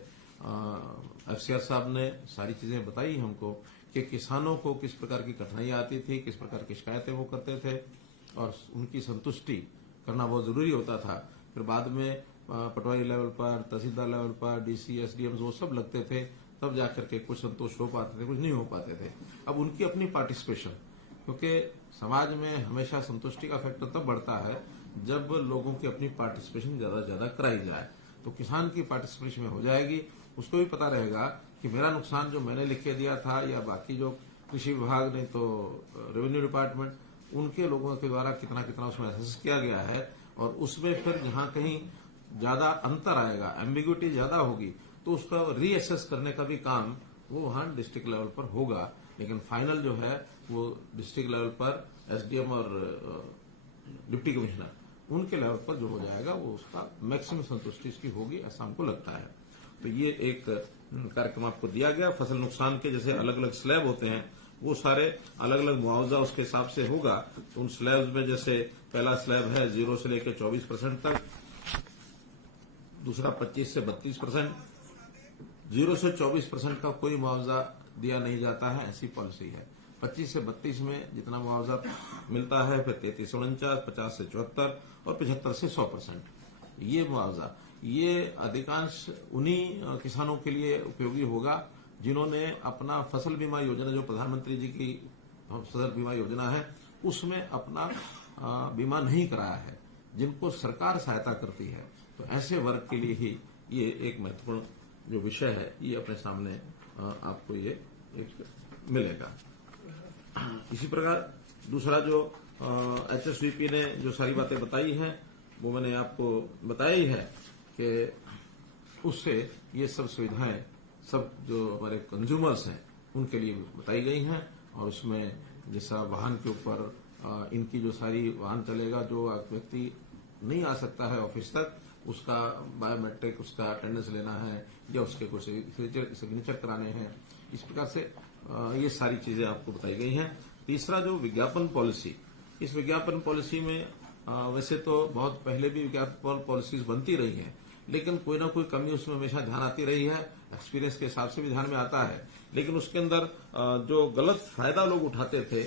FCR साहब ने सारी चीजें बताई हमको कि किसानों को किस प्रकार की कठिनाइयां आती थी, किस प्रकार की शिकायतें वो करते थे, और उनकी संतुष्टि करना बहुत जरूरी होता था। फिर बाद में पटवारी लेवल पर, तहसीलदार लेवल पर, DC, SDM वो सब लगते थे, तब जाकर के कुछ संतोष हो पाते थे, कुछ नहीं हो पाते थे। अब उनकी अपनी पार्टिसिपेशन, क्योंकि समाज में हमेशा संतुष्टि का फैक्टर तब बढ़ता है जब लोगों की अपनी पार्टिसिपेशन ज्यादा से ज्यादा कराई जाए। तो किसान की पार्टिसिपेशन में हो जाएगी, उसको भी पता रहेगा कि मेरा नुकसान जो मैंने लिख के दिया था, या बाकी जो कृषि विभाग ने तो रेवेन्यू डिपार्टमेंट उनके लोगों के द्वारा कितना कितना उसमें असेस किया गया है, और उसमें फिर जहां कहीं ज्यादा अंतर आएगा, एम्बिग्युइटी ज्यादा होगी, तो उसका रीअसेस करने का भी काम वो वहां डिस्ट्रिक्ट लेवल पर होगा। लेकिन फाइनल जो है वो डिस्ट्रिक्ट लेवल पर एसडीएम और डिप्टी कमिश्नर उनके लेवल पर जो हो जाएगा वो उसका मैक्सिमम संतुष्टि इसकी होगी, ऐसा हमको लगता है। तो ये एक कार्यक्रम आपको दिया गया। फसल नुकसान के जैसे अलग अलग स्लैब होते हैं वो सारे अलग अलग मुआवजा उसके हिसाब से होगा। तो उन स्लैब्स में जैसे पहला स्लैब है 0 से लेकर 24% तक, दूसरा 25 से 32%, 0 से 24% का कोई मुआवजा दिया नहीं जाता है, ऐसी पॉलिसी है। 25 से 32 में जितना मुआवजा मिलता है, फिर 33 से 49, 50 से 74 और 75 से 100%। ये मुआवजा ये अधिकांश उन्हीं किसानों के लिए उपयोगी होगा जिन्होंने अपना फसल बीमा योजना, जो प्रधानमंत्री जी की फसल बीमा योजना है, उसमें अपना बीमा नहीं कराया है, जिनको सरकार सहायता करती है। तो ऐसे वर्ग के लिए ही ये एक महत्वपूर्ण जो विषय है ये अपने सामने आपको ये एक मिलेगा। इसी प्रकार दूसरा जो एचएसवीपी ने जो सारी बातें बताई हैं वो मैंने आपको बताई है कि उससे ये सब सुविधाएं सब जो हमारे कंज्यूमर्स हैं उनके लिए बताई गई हैं। और उसमें जैसा वाहन के ऊपर इनकी जो सारी वाहन चलेगा, जो व्यक्ति नहीं आ सकता है ऑफिस तक, उसका बायोमेट्रिक उसका अटेंडेंस लेना है या उसके कुछ सिग्नेचर कराने हैं, इस प्रकार से ये सारी चीजें आपको बताई गई हैं। तीसरा जो विज्ञापन पॉलिसी, इस विज्ञापन पॉलिसी में वैसे तो बहुत पहले भी विज्ञापन पॉलिसीज बनती रही हैं, लेकिन कोई ना कोई कमी उसमें हमेशा ध्यान आती रही है, एक्सपीरियंस के हिसाब से भी ध्यान में आता है। लेकिन उसके अंदर जो गलत फायदा लोग उठाते थे,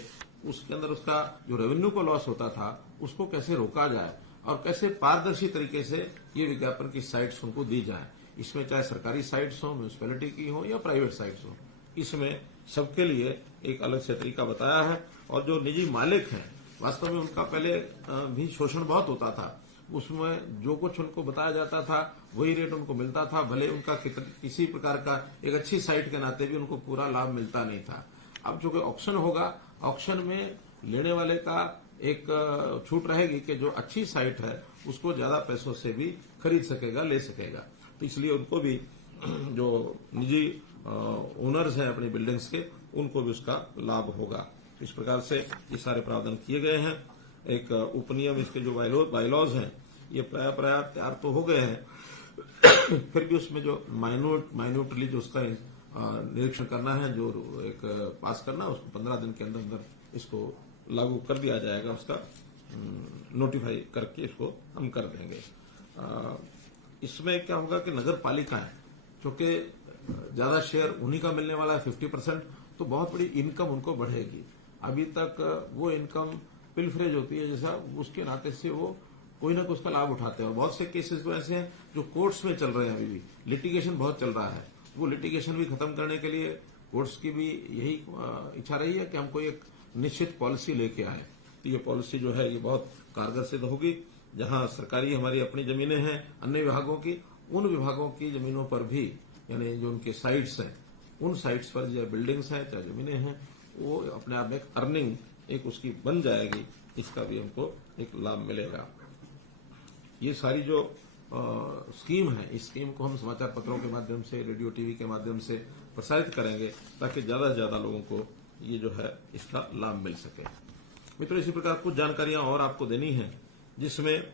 उसके अंदर उसका जो रेवेन्यू को लॉस होता था उसको कैसे रोका जाए और कैसे पारदर्शी तरीके से ये विज्ञापन की साइट्स उनको दी जाए। इसमें चाहे सरकारी साइट्स हो, म्यूनिसिपैलिटी की हो या प्राइवेट साइट्स हो, इसमें सबके लिए एक अलग से तरीका बताया है। और जो निजी मालिक हैं, वास्तव में उनका पहले भी शोषण बहुत होता था, उसमें जो कुछ उनको बताया जाता था वही रेट उनको मिलता था, भले उनका किसी प्रकार का एक अच्छी साइट के नाते भी उनको पूरा लाभ मिलता नहीं था। अब जो कोई ऑक्शन होगा, ऑक्शन में लेने वाले का एक छूट रहेगी कि जो अच्छी साइट है उसको ज्यादा पैसों से भी खरीद सकेगा, ले सकेगा। तो इसलिए उनको भी जो निजी ओनर्स हैं अपनी बिल्डिंग्स के, उनको भी उसका लाभ होगा। इस प्रकार से ये सारे प्रावधान किए गए हैं। एक उपनियम, इसके जो बायलॉज हैं ये प्राय तैयार तो हो गए हैं, फिर भी उसमें जो माइन्यूटली जो उसका निरीक्षण करना है, जो एक पास करना, उसको 15 दिन के अंदर अंदर इसको लागू कर दिया जाएगा, उसका नोटिफाई करके इसको हम कर देंगे। इसमें क्या होगा कि नगर पालिकाएं, क्योंकि ज्यादा शेयर उन्हीं का मिलने वाला है 50%, तो बहुत बड़ी इनकम उनको बढ़ेगी। अभी तक वो इनकम पिलफरेज होती है जैसा, उसके नाते से वो कोई ना कोई उसका लाभ उठाते हैं। और बहुत से केसेस तो ऐसे हैं जो कोर्ट्स में चल रहे हैं, अभी भी लिटिगेशन बहुत चल रहा है। वो लिटिगेशन भी खत्म करने के लिए कोर्ट्स की भी यही इच्छा रही है कि हमको एक निश्चित पॉलिसी लेके आए। तो ये पॉलिसी जो है ये बहुत कारगर सिद्ध होगी। जहां सरकारी हमारी अपनी जमीनें हैं, अन्य विभागों की, उन विभागों की जमीनों पर भी, यानी जो उनके साइट्स हैं, उन साइट्स पर जो बिल्डिंग्स हैं चाहे जमीनें हैं, वो अपने आप में एक अर्निंग एक उसकी बन जाएगी, इसका भी हमको एक लाभ मिलेगा। ये सारी जो स्कीम है, इस स्कीम को हम समाचार पत्रों के माध्यम से, रेडियो टीवी के माध्यम से प्रसारित करेंगे ताकि ज्यादा से ज्यादा लोगों को ये जो है इसका लाभ मिल सके। मित्रों, इसी प्रकार कुछ जानकारियां और आपको देनी है, जिसमें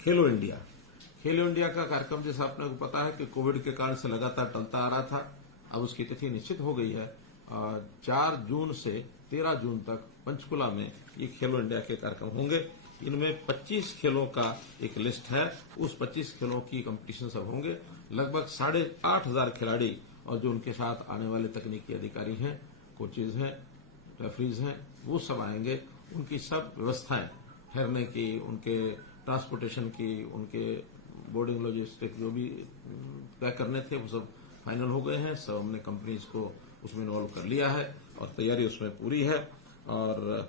खेलो इंडिया का कार्यक्रम, जैसा आपने को पता है कि कोविड के कारण से लगातार टलता आ रहा था, अब उसकी तिथि निश्चित हो गई है। 4 जून से 13 जून तक पंचकुला में ये खेलो इंडिया के कार्यक्रम होंगे। इनमें 25 खेलों का एक लिस्ट है, उस 25 खेलों की कंपटीशन सब होंगे। लगभग 8,500 खिलाड़ी और जो उनके साथ आने वाले तकनीकी अधिकारी हैं, कोचेज हैं, रेफरीज हैं, वो सब आएंगे। उनकी सब व्यवस्थाएं, ठहरने की, उनके ट्रांसपोर्टेशन की, उनके बोर्डिंग लॉजिस्टिक जो भी तय करने थे वो सब फाइनल हो गए हैं। सब हमने कंपनीज को उसमें इन्वॉल्व कर लिया है और तैयारी उसमें पूरी है। और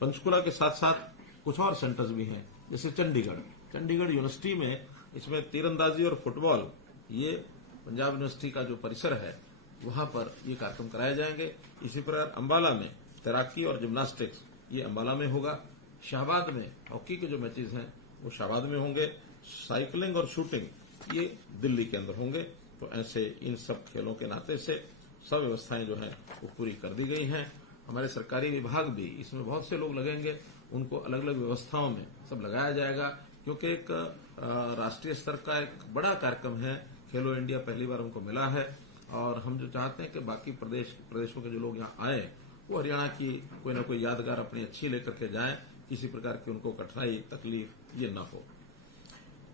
पंचकुला के साथ साथ कुछ और सेंटर्स भी हैं, जैसे चंडीगढ़ यूनिवर्सिटी में इसमें तीरंदाजी और फुटबॉल, ये पंजाब यूनिवर्सिटी का जो परिसर है वहां पर ये कार्यक्रम कराए जाएंगे। इसी प्रकार अंबाला में तैराकी और जिम्नास्टिक्स, ये अंबाला में होगा। शाहबाद में हॉकी के जो मैचेज हैं वो शाहबाद में होंगे। साइकिलिंग और शूटिंग ये दिल्ली के अंदर होंगे। तो ऐसे इन सब खेलों के नाते से सब व्यवस्थाएं जो हैं वो पूरी कर दी गई हैं। हमारे सरकारी विभाग भी, इसमें बहुत से लोग लगेंगे, उनको अलग अलग व्यवस्थाओं में सब लगाया जाएगा, क्योंकि एक राष्ट्रीय स्तर का एक बड़ा कार्यक्रम है। खेलो इंडिया पहली बार उनको मिला है और हम जो चाहते हैं कि बाकी प्रदेशों के जो लोग यहाँ आए वो हरियाणा की कोई ना कोई यादगार अपनी अच्छी लेकर के जाएं, किसी प्रकार की उनको कठिनाई तकलीफ ये न हो।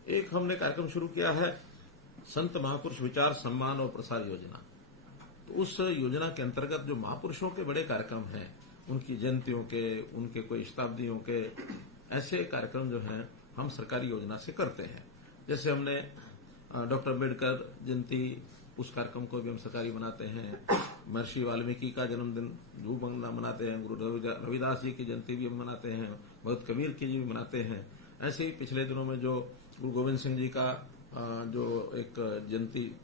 एक हमने कार्यक्रम शुरू किया है संत महापुरुष विचार सम्मान और प्रसार योजना। तो उस योजना के अंतर्गत जो महापुरुषों के बड़े कार्यक्रम हैं, उनकी जयंतियों के, उनके कोई शताब्दियों के, ऐसे कार्यक्रम जो हैं हम सरकारी योजना से करते हैं। जैसे हमने डॉक्टर अम्बेडकर जयंती, उस कार्यक्रम को भी हम सरकारी बनाते हैं। महर्षि वाल्मीकि का जन्मदिन जो मनाते हैं, गुरु रविदास जी की जयंती भी हम मनाते हैं, भगत कबीर की जी भी मनाते हैं। ऐसे ही पिछले दिनों में जो गुरु गोविंद सिंह जी का जो एक जयंती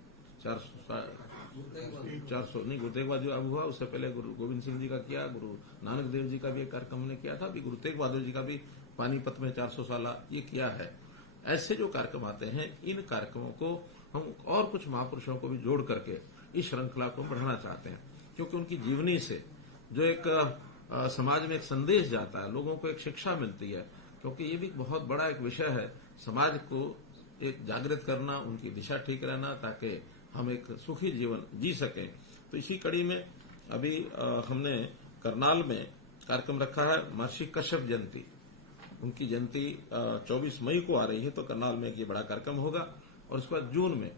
400 नहीं, गुरु तेग बहादुर अब हुआ, उससे पहले गुरु गोविंद सिंह जी का किया, गुरु नानक देव जी का भी एक कार्यक्रम हमने किया था, अभी गुरु तेग बहादुर जी का भी पानीपत में 400 साल ये किया है। ऐसे जो कार्यक्रम आते हैं, इन कार्यक्रमों को हम और कुछ महापुरुषों को भी जोड़ करके इस श्रृंखला को बढ़ाना चाहते हैं, क्योंकि उनकी जीवनी से जो एक समाज में एक संदेश जाता है, लोगों को एक शिक्षा मिलती है, क्योंकि ये भी बहुत बड़ा एक विषय है, समाज को एक जागृत करना, उनकी दिशा ठीक रहना, ताकि हम एक सुखी जीवन जी सकें। तो इसी कड़ी में अभी हमने करनाल में कार्यक्रम रखा है महर्षि कश्यप जयंती। उनकी जयंती 24 मई को आ रही है, तो करनाल में ये बड़ा कार्यक्रम होगा। और उसके बाद जून में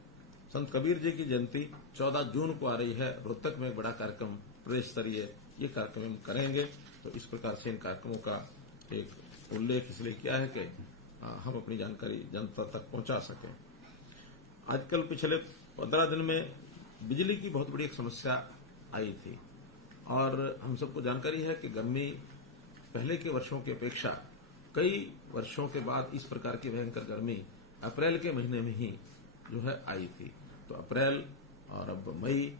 संत कबीर जी की जयंती 14 जून को आ रही है, रोहतक में एक बड़ा कार्यक्रम प्रदेश स्तरीय ये कार्यक्रम हम करेंगे। तो इस प्रकार से इन कार्यक्रमों का एक उल्लेख इसलिए किया है कि हम अपनी जानकारी जनता तक पहुंचा सकें। आजकल पिछले 15 दिन में बिजली की बहुत बड़ी एक समस्या आई थी और हम सबको जानकारी है कि गर्मी पहले के वर्षों की अपेक्षा कई वर्षों के बाद इस प्रकार की भयंकर गर्मी अप्रैल के महीने में ही जो है आई थी। तो अप्रैल और अब मई,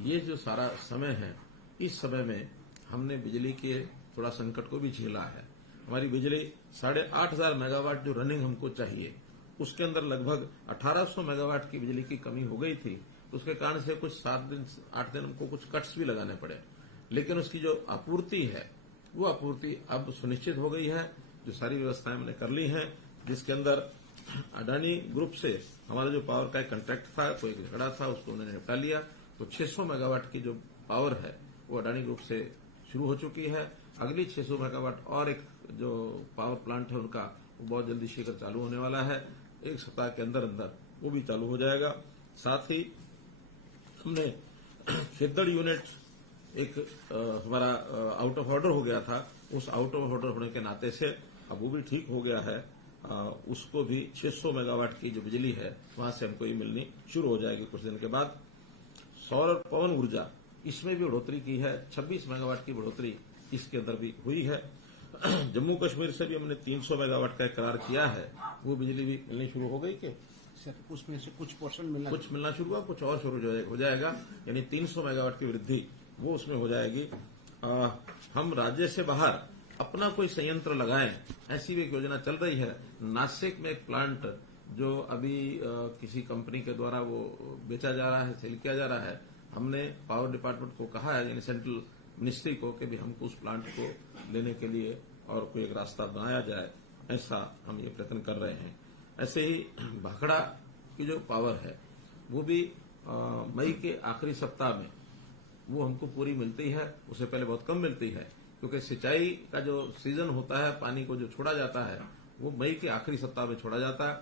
ये जो सारा समय है, इस समय में हमने बिजली के थोड़ा संकट को भी झेला है। हमारी बिजली 8,500 मेगावाट जो रनिंग हमको चाहिए, उसके अंदर लगभग 1800 मेगावाट की बिजली की कमी हो गई थी। उसके कारण से कुछ 7 दिन 8 दिन हमको कुछ कट्स भी लगाने पड़े, लेकिन उसकी जो आपूर्ति है वो आपूर्ति अब सुनिश्चित हो गई है। जो सारी व्यवस्थाएं हमने कर ली हैं, जिसके अंदर अडानी ग्रुप से हमारा जो पावर का एक कॉन्ट्रैक्ट था, कोई झगड़ा था, उसको उन्होंने निपटा लिया। तो 600 मेगावाट की जो पावर है वो अडानी ग्रुप से शुरू हो चुकी है। अगली 600 मेगावाट और एक जो पावर प्लांट है उनका, वो बहुत जल्दी शीघ्र चालू होने वाला है। 1 सप्ताह के अंदर अंदर वो भी चालू हो जाएगा। साथ ही हमने खेतड़ यूनिट एक हमारा आउट ऑफ ऑर्डर हो गया था, उस आउट ऑफ ऑर्डर होने के नाते से अब वो भी ठीक हो गया है। उसको भी 600 मेगावाट की जो बिजली है वहां से हमको ये मिलनी शुरू हो जाएगी कुछ दिन के बाद। सौर और पवन ऊर्जा, इसमें भी बढ़ोतरी की है, 26 मेगावाट की बढ़ोतरी इसके अंदर भी हुई है। जम्मू कश्मीर से भी हमने 300 मेगावाट का करार किया है, वो बिजली भी मिलनी शुरू हो गई। कि सर उसमें से कुछ पोर्शन मिलना शुरू हुआ, कुछ और शुरू हो जाएगा, यानी 300 मेगावाट की वृद्धि वो उसमें हो जाएगी। हम राज्य से बाहर अपना कोई संयंत्र लगाएं, ऐसी भी एक योजना चल रही है। नासिक में एक प्लांट जो अभी किसी कंपनी के द्वारा वो बेचा जा रहा है, सेल किया जा रहा है, हमने पावर डिपार्टमेंट को कहा है, यानी सेंट्रल मिनिस्ट्री को, कि भी हमको उस प्लांट को लेने के लिए और कोई एक रास्ता बनाया जाए, ऐसा हम ये प्रयत्न कर रहे हैं। ऐसे ही भाखड़ा की जो पावर है वो भी मई के आखिरी सप्ताह में वो हमको पूरी मिलती है, उससे पहले बहुत कम मिलती है, क्योंकि सिंचाई का जो सीजन होता है, पानी को जो छोड़ा जाता है वो मई के आखिरी सप्ताह में छोड़ा जाता है।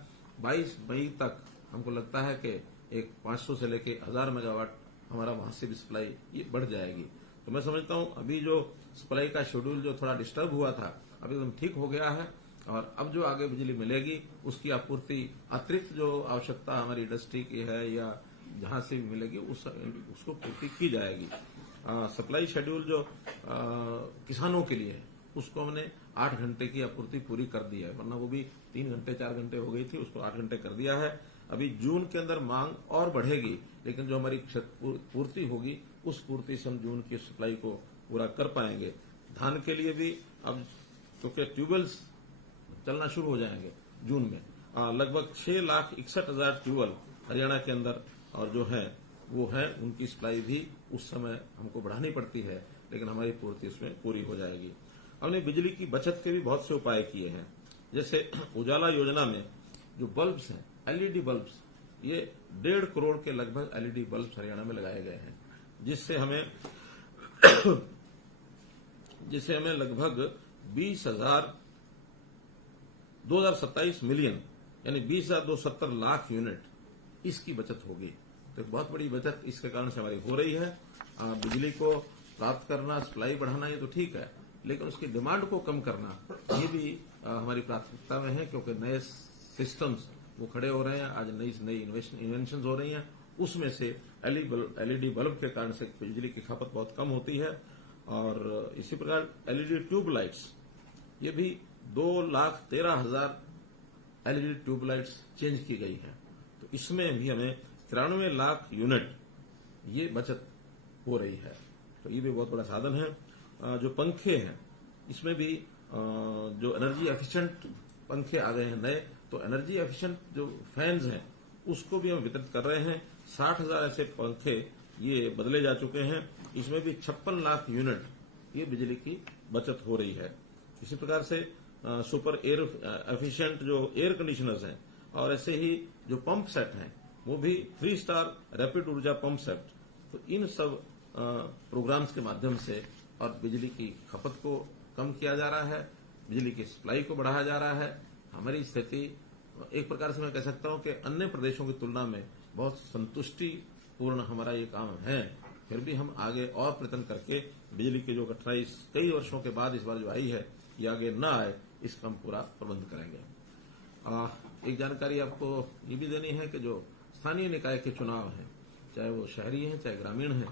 22 मई तक हमको लगता है कि एक 500 से लेके 1000 मेगावाट हमारा वहां से भी सप्लाई ये बढ़ जाएगी। तो मैं समझता हूं अभी जो सप्लाई का शेड्यूल जो थोड़ा डिस्टर्ब हुआ था, अभी एकदम ठीक हो गया है और अब जो आगे बिजली मिलेगी उसकी आपूर्ति अतिरिक्त जो आवश्यकता हमारी इंडस्ट्री की है या जहां से भी मिलेगी उसको पूर्ति की जाएगी। सप्लाई शेड्यूल जो किसानों के लिए है उसको हमने 8 घंटे की आपूर्ति पूरी कर दी है, वरना वो भी 3 घंटे 4 घंटे हो गई थी, उसको 8 घंटे कर दिया है। अभी जून के अंदर मांग और बढ़ेगी, लेकिन जो हमारी पूर्ति होगी उस पूर्ति से हम जून की सप्लाई को पूरा कर पाएंगे। धान के लिए भी अब क्योंकि ट्यूबवेल्स चलना शुरू हो जाएंगे जून में, लगभग 6,61,000 ट्यूबवेल हरियाणा के अंदर और जो है वो है, उनकी सप्लाई भी उस समय हमको बढ़ानी पड़ती है। लेकिन हमारी पूर्ति उसमें पूरी हो जाएगी। हमने बिजली की बचत के भी बहुत से उपाय किए हैं, जैसे उजाला योजना में जो बल्ब्स हैं, एलईडी बल्ब्स, ये 1.5 करोड़ के लगभग एलईडी बल्ब्स हरियाणा में लगाए गए हैं, जिससे हमें लगभग 2027 मिलियन यानी 20,270 लाख यूनिट इसकी बचत होगी। तो एक बहुत बड़ी बचत इसके कारण से हमारी हो रही है। बिजली को प्राप्त करना, सप्लाई बढ़ाना ये तो ठीक है, लेकिन उसकी डिमांड को कम करना ये भी हमारी प्राथमिकता में है, क्योंकि नए सिस्टम्स वो खड़े हो रहे हैं, आज नई इन्वेंशन हो रही हैं, उसमें से एलईडी बल्ब के कारण से बिजली की खपत बहुत कम होती है। और इसी प्रकार एलईडी ट्यूब लाइट्स, ये भी 2,13,000 एलईडी ट्यूब लाइट्स चेंज की गई हैं, तो इसमें भी हमें 93 लाख यूनिट ये बचत हो रही है। तो ये भी बहुत बड़ा साधन है। जो पंखे हैं, इसमें भी जो एनर्जी एफिशिएंट पंखे आ गए हैं नए, तो एनर्जी एफिशिएंट जो फैंस हैं उसको भी हम वितरित कर रहे हैं। 60,000 ऐसे पंखे ये बदले जा चुके हैं, इसमें भी 56 लाख यूनिट ये बिजली की बचत हो रही है। इसी प्रकार से सुपर एयर एफिशिएंट जो एयर कंडीशनर्स हैं, और ऐसे ही जो पंप सेट हैं वो भी 3 स्टार रैपिड ऊर्जा पंप सेट, तो इन सब प्रोग्राम्स के माध्यम से और बिजली की खपत को कम किया जा रहा है, बिजली की सप्लाई को बढ़ाया जा रहा है। हमारी स्थिति एक प्रकार से मैं कह सकता हूं कि अन्य प्रदेशों की तुलना में बहुत संतुष्टिपूर्ण हमारा ये काम है। फिर भी हम आगे और प्रयत्न करके बिजली की जो कठिनाई कई वर्षों के बाद इस बार जो आई है, ये आगे न आए, इसका हम पूरा प्रबंध करेंगे। एक जानकारी आपको ये भी देनी है कि जो स्थानीय निकाय के चुनाव हैं, चाहे वो शहरी हैं चाहे ग्रामीण हैं,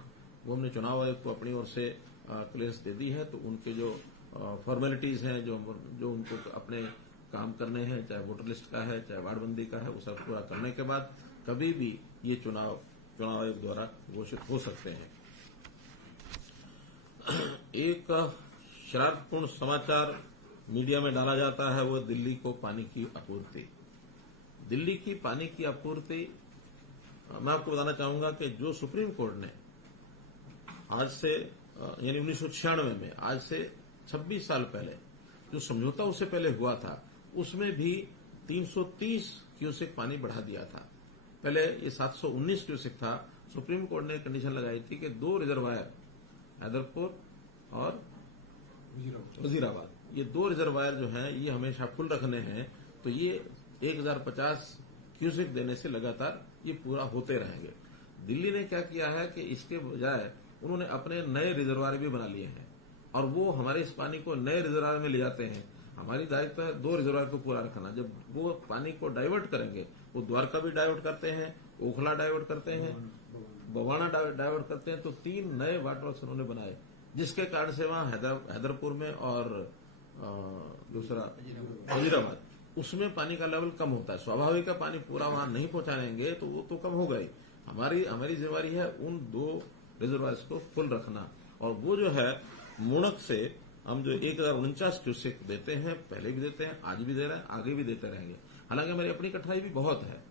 वो हमने चुनाव आयोग को अपनी ओर से क्लियरेंस दे दी है। तो उनके जो फॉर्मेलिटीज हैं, जो उनको अपने काम करने हैं, चाहे वोटर लिस्ट का है चाहे वार्डबंदी का है, वो सब पूरा करने के बाद कभी भी ये चुनाव आयोग द्वारा घोषित हो सकते हैं। एक शरारतपूर्ण समाचार मीडिया में डाला जाता है, वो दिल्ली को पानी की आपूर्ति। दिल्ली की पानी की आपूर्ति, मैं आपको बताना चाहूंगा कि जो सुप्रीम कोर्ट ने आज से यानी 1996 में, आज से 26 साल पहले जो समझौता उससे पहले हुआ था, उसमें भी 330 क्यूसेक पानी बढ़ा दिया था। पहले ये 719 क्यूसेक था। सुप्रीम कोर्ट ने कंडीशन लगाई थी कि 2 रिजर्वायर, हैदरपुर और वजीराबाद, ये 2 रिजर्वायर जो हैं ये हमेशा फुल रखने हैं, तो ये 1050 क्यूसेक देने से लगातार ये पूरा होते रहेंगे। दिल्ली ने क्या किया है कि इसके बजाय उन्होंने अपने नए रिजर्वायर भी बना लिए हैं, और वो हमारे इस पानी को नए रिजर्वायर में ले जाते हैं। हमारी दायित्व है 2 रिजर्वायर को पूरा रखना। जब वो पानी को डाइवर्ट करेंगे, वो द्वारका भी डाइवर्ट करते हैं, ओखला डाइवर्ट करते हैं, बवाना डाइवर्ट करते हैं, तो 3 नए वाटर वर्क्स उन्होंने बनाए, जिसके कारण से वहां हैदरपुर में और दूसरा वजीराबाद, उसमें पानी का लेवल कम होता है। स्वाभाविक है, पानी पूरा वहां नहीं पहुंचाएंगे तो वो तो कम होगा ही। हमारी जिम्मेवारी है उन 2 रिजर्वायर्स को फुल रखना। और वो जो है मुणक से हम जो 1049 क्यूसेक देते हैं, पहले भी देते हैं, आज भी दे रहे हैं, आगे भी देते रहेंगे। हालांकि हमारी अपनी कठिनाई भी बहुत है,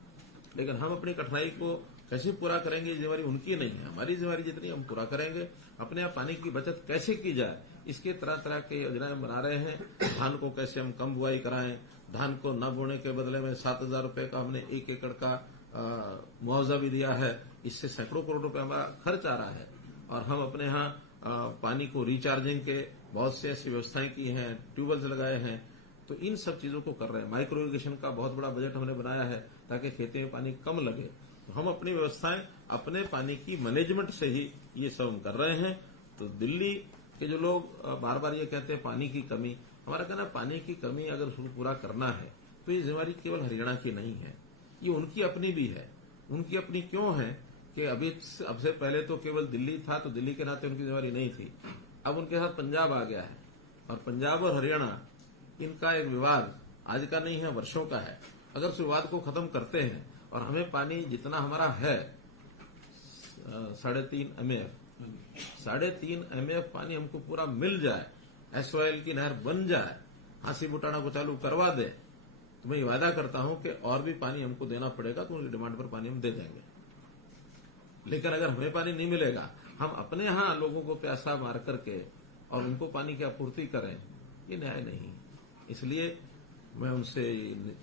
लेकिन हम अपनी कठिनाई को कैसे पूरा करेंगे, जिम्मेवारी उनकी नहीं है, हमारी जिम्मेवारी जितनी हम पूरा करेंगे। अपने आप पानी की बचत कैसे की जाए, इसके तरह तरह के योजनाएं बना रहे हैं। धान को कैसे हम कम बुआई कराएं, धान को न बोने के बदले में 7,000 रुपए का हमने 1 एकड़ का मुआवजा भी दिया है। इससे सैकड़ों करोड़ रुपए हमारा खर्च आ रहा है। और हम अपने यहाँ पानी को रिचार्जिंग के बहुत से ऐसी व्यवस्थाएं की हैं, ट्यूबवेल्स लगाए हैं, तो इन सब चीजों को कर रहे हैं। माइक्रो इरिगेशन का बहुत बड़ा बजट हमने बनाया है ताकि खेती में पानी कम लगे। तो हम अपनी व्यवस्थाएं अपने पानी की मैनेजमेंट से ही ये सब हम कर रहे हैं। तो दिल्ली के जो लोग बार बार ये कहते हैं पानी की कमी, हमारा कहना है पानी की कमी अगर उसको पूरा करना है तो ये जिम्मेवारी केवल हरियाणा की नहीं है, ये उनकी अपनी भी है। उनकी अपनी क्यों है कि अब से पहले तो केवल दिल्ली था, तो दिल्ली के नाते उनकी जिम्मेवारी नहीं थी। अब उनके साथ पंजाब आ गया है, और पंजाब और हरियाणा इनका एक विवाद आज का नहीं है, वर्षों का है। अगर उस विवाद को खत्म करते हैं और हमें पानी जितना हमारा है 3.5 MF पानी हमको पूरा मिल जाए, SOL की नहर बन जाए, हांसी बुटाना को चालू करवा दे, तो मैं ये वादा करता हूं कि और भी पानी हमको देना पड़ेगा, तो उनकी डिमांड पर पानी हम दे देंगे। लेकिन अगर हमें पानी नहीं मिलेगा, हम अपने यहाँ लोगों को प्यासा मार करके और उनको पानी की आपूर्ति करें, ये न्याय नहीं। इसलिए मैं उनसे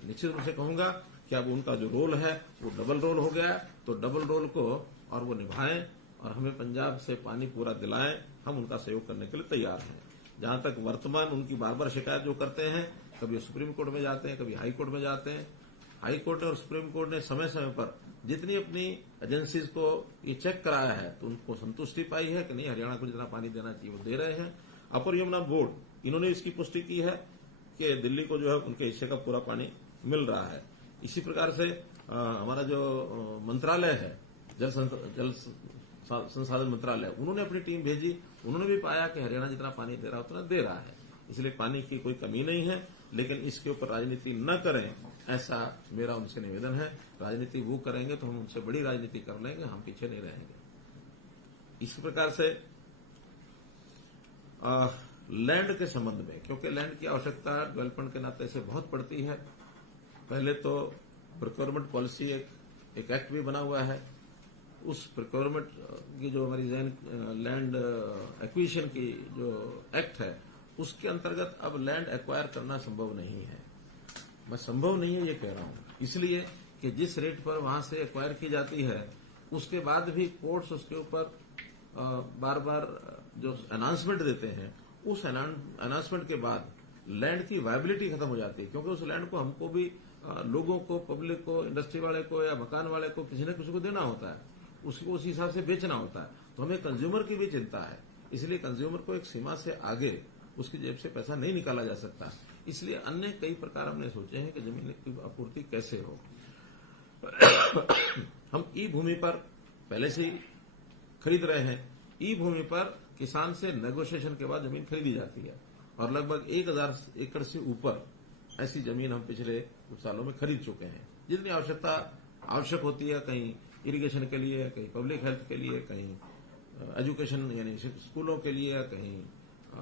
निश्चित रूप से कहूंगा कि अब उनका जो रोल है वो डबल रोल हो गया, तो डबल रोल को और वो निभाएं और हमें पंजाब से पानी पूरा दिलाएं। हम उनका सहयोग करने के लिए तैयार हैं। जहां तक वर्तमान उनकी बार बार शिकायत जो करते हैं, कभी सुप्रीम कोर्ट में जाते हैं, कभी हाई कोर्ट में जाते हैं। हाई कोर्ट और सुप्रीम कोर्ट ने समय समय पर जितनी अपनी एजेंसीज को ये चेक कराया है तो उनको संतुष्टि पाई है कि नहीं, हरियाणा को जितना पानी देना चाहिए वो दे रहे हैं। अपर यमुना बोर्ड इन्होंने इसकी पुष्टि की है कि दिल्ली को जो है उनके हिस्से का पूरा पानी मिल रहा है। इसी प्रकार से हमारा जो मंत्रालय है, जल संसाधन मंत्रालय, उन्होंने अपनी टीम भेजी, उन्होंने भी पाया कि हरियाणा जितना पानी दे रहा है उतना दे रहा है। इसलिए पानी की कोई कमी नहीं है, लेकिन इसके ऊपर राजनीति न करें, ऐसा मेरा उनसे निवेदन है। राजनीति वो करेंगे तो हम उनसे बड़ी राजनीति कर लेंगे, हम पीछे नहीं रहेंगे। इस प्रकार से लैंड के संबंध में, क्योंकि लैंड की आवश्यकता डेवलपमेंट के नाते से बहुत पड़ती है। पहले तो प्रोक्योरमेंट पॉलिसी एक एक्ट भी बना हुआ है। उस प्रोक्योरमेंट की जो हमारी लैंड एक्विजिशन की जो एक्ट है, उसके अंतर्गत अब लैंड एक्वायर करना संभव नहीं है। मैं संभव नहीं है ये कह रहा हूं, इसलिए कि जिस रेट पर वहां से एक्वायर की जाती है, उसके बाद भी कोर्ट्स उसके ऊपर बार बार जो अनाउंसमेंट देते हैं, उस अनाउंसमेंट के बाद लैंड की वायबिलिटी खत्म हो जाती है। क्योंकि उस लैंड को हमको भी लोगों को, पब्लिक को, इंडस्ट्री वाले को या मकान वाले को किसी न किसी को देना होता है, उसको उस हिसाब से बेचना होता है। तो हमें कंज्यूमर की भी चिंता है, इसलिए कंज्यूमर को एक सीमा से आगे उसकी जेब से पैसा नहीं निकाला जा सकता। इसलिए अन्य कई प्रकार हमने सोचे हैं कि जमीन की आपूर्ति कैसे हो। हम ई भूमि पर पहले से ही खरीद रहे हैं। ई भूमि पर किसान से नेगोशिएशन के बाद जमीन खरीदी जाती है और लगभग 1000 एकड़ से ऊपर ऐसी जमीन हम पिछले कुछ सालों में खरीद चुके हैं। जितनी आवश्यक होती है, कहीं इरिगेशन के लिए, कहीं पब्लिक हेल्थ के लिए, कहीं एजुकेशन यानी स्कूलों के लिए, कहीं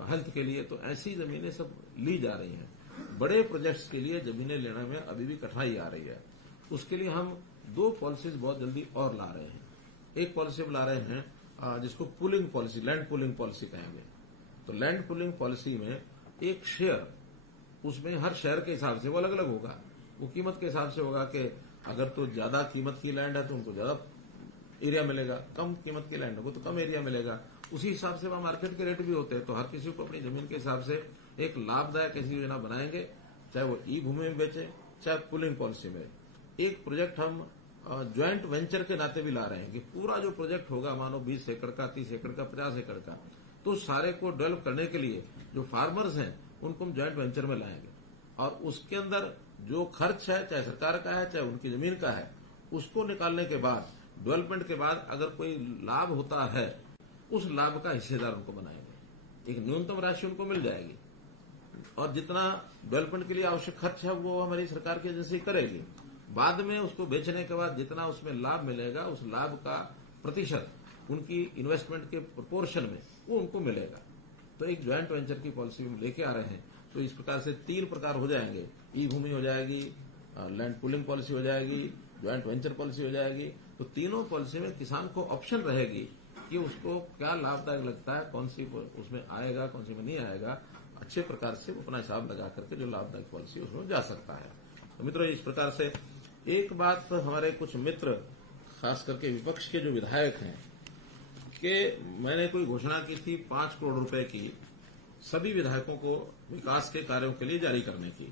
हेल्थ के लिए, तो ऐसी जमीनें सब ली जा रही हैं। बड़े प्रोजेक्ट्स के लिए जमीनें लेने में अभी भी कठिनाई आ रही है। उसके लिए हम 2 पॉलिसीज बहुत जल्दी और ला रहे हैं। एक पॉलिसी हम ला रहे हैं जिसको pulling policy, land pulling policy कहेंगे। तो लैंड पुलिंग पॉलिसी में एक शेयर, उसमें हर शहर के हिसाब से वो अलग अलग होगा। वो कीमत के हिसाब से होगा कि अगर तो ज्यादा कीमत की लैंड है तो उनको ज्यादा एरिया मिलेगा, कम कीमत की लैंड है वो तो कम एरिया मिलेगा। उसी हिसाब से वहां मार्केट के रेट भी होते हैं। तो हर किसी को अपनी जमीन के हिसाब से एक लाभदायक ऐसी योजना बनाएंगे, चाहे वो ई भूमि में बेचे, चाहे पुलिंग पॉलिसी में। एक प्रोजेक्ट हम ज्वाइंट वेंचर के नाते भी ला रहे हैं कि पूरा जो प्रोजेक्ट होगा, मानो 20 एकड़ का, 30 एकड़ का, 50 एकड़ का, तो सारे को डेवलप करने के लिए जो फार्मर्स हैं उनको हम ज्वाइंट वेंचर में लाएंगे और उसके अंदर जो खर्च है, चाहे सरकार का है चाहे उनकी जमीन का है, उसको निकालने के बाद, डेवलपमेंट के बाद अगर कोई लाभ होता है, उस लाभ का हिस्सेदार उनको बनाएंगे। एक न्यूनतम राशि उनको मिल जाएगी और जितना डेवलपमेंट के लिए आवश्यक खर्च है वो हमारी सरकार की एजेंसी करेगी। बाद में उसको बेचने के बाद जितना उसमें लाभ मिलेगा, उस लाभ का प्रतिशत उनकी इन्वेस्टमेंट के प्रोपोर्शन में वो उनको मिलेगा। तो एक ज्वाइंट वेंचर की पॉलिसी हम लेके आ रहे हैं। तो इस प्रकार से 3 प्रकार हो जाएंगे, ई भूमि हो जाएगी, लैंड पुलिंग पॉलिसी हो जाएगी, ज्वाइंट वेंचर पॉलिसी हो जाएगी। तो तीनों पॉलिसी में किसान को ऑप्शन रहेगी कि उसको क्या लाभदायक लगता है, कौन सी उसमें आएगा, कौन सी में नहीं आएगा। अच्छे प्रकार से अपना हिसाब लगा करके जो लाभदायक पॉलिसी उसमें जा सकता है। तो मित्रों, इस प्रकार से एक बात तो हमारे कुछ मित्र, खास करके विपक्ष के जो विधायक हैं, कि मैंने कोई घोषणा की थी 5 करोड़ रुपए की सभी विधायकों को विकास के कार्यों के लिए जारी करने की।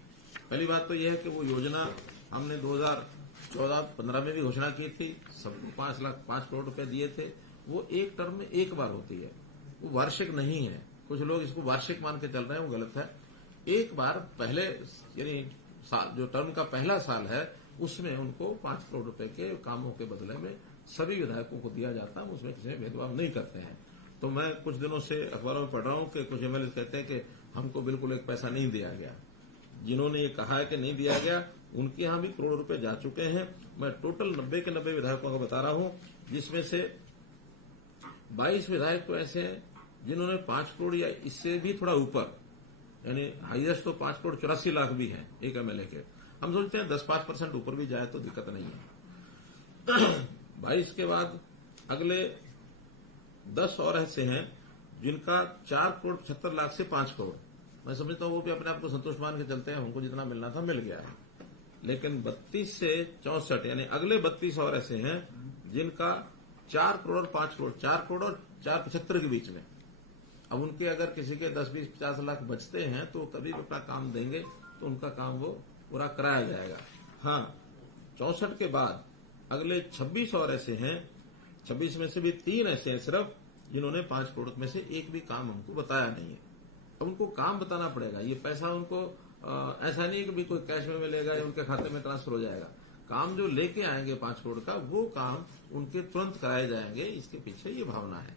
पहली बात तो यह है कि वो योजना हमने 2014-15 में भी घोषणा की थी, सबको 5 करोड़ रुपए दिए थे। वो एक टर्म में एक बार होती है, वो वार्षिक नहीं है। कुछ लोग इसको वार्षिक मान के चल रहे हैं, वो गलत है। एक बार पहले यानी साल, जो टर्म का पहला साल है, उसमें उनको 5 करोड़ रुपए के कामों के बदले में सभी विधायकों को दिया जाता है। उसमें किसी में भेदभाव नहीं करते हैं। तो मैं कुछ दिनों से अखबारों में पढ़ रहा हूं कि कुछ एमएलए कहते हैं कि हमको बिल्कुल एक पैसा नहीं दिया गया। जिन्होंने ये कहा है कि नहीं दिया गया, उनके यहां भी करोड़ रुपए जा चुके हैं। मैं टोटल 90 के 90 विधायकों को बता रहा हूं, जिसमें से 22 विधायक तो ऐसे हैं जिन्होंने 5 करोड़ या इससे भी थोड़ा ऊपर, यानी हाईएस्ट तो 5 करोड़ 84 लाख भी है एक एमएलए के। हम सोचते हैं 10-5% ऊपर भी जाए तो दिक्कत नहीं है। 22 के बाद अगले 10 और ऐसे हैं जिनका 4 करोड़ 75 लाख से 5 करोड़। मैं समझता हूं वो भी अपने आप को संतुष्ट मान के चलते हैं, हमको जितना मिलना था मिल गया है। लेकिन 32 से 64 यानी अगले 32 और ऐसे हैं जिनका 4 करोड़ और 5 करोड़, 4 करोड़ और 475 के बीच में। अब उनके अगर किसी के 10, 20, 50 लाख बचते हैं तो कभी भी अपना काम देंगे तो उनका काम वो पूरा कराया जाएगा। हाँ, 64 के बाद अगले 26 और ऐसे हैं, 26 में से भी 3 ऐसे हैं सिर्फ जिन्होंने 5 करोड़ में से एक भी काम हमको बताया नहीं है। अब उनको काम बताना पड़ेगा। ये पैसा उनको ऐसा नहीं है कि भी कोई कैश में मिलेगा या उनके खाते में ट्रांसफर हो जाएगा। काम जो लेके आएंगे 5 करोड़ का, वो काम उनके तुरंत कराए जाएंगे। इसके पीछे ये भावना है।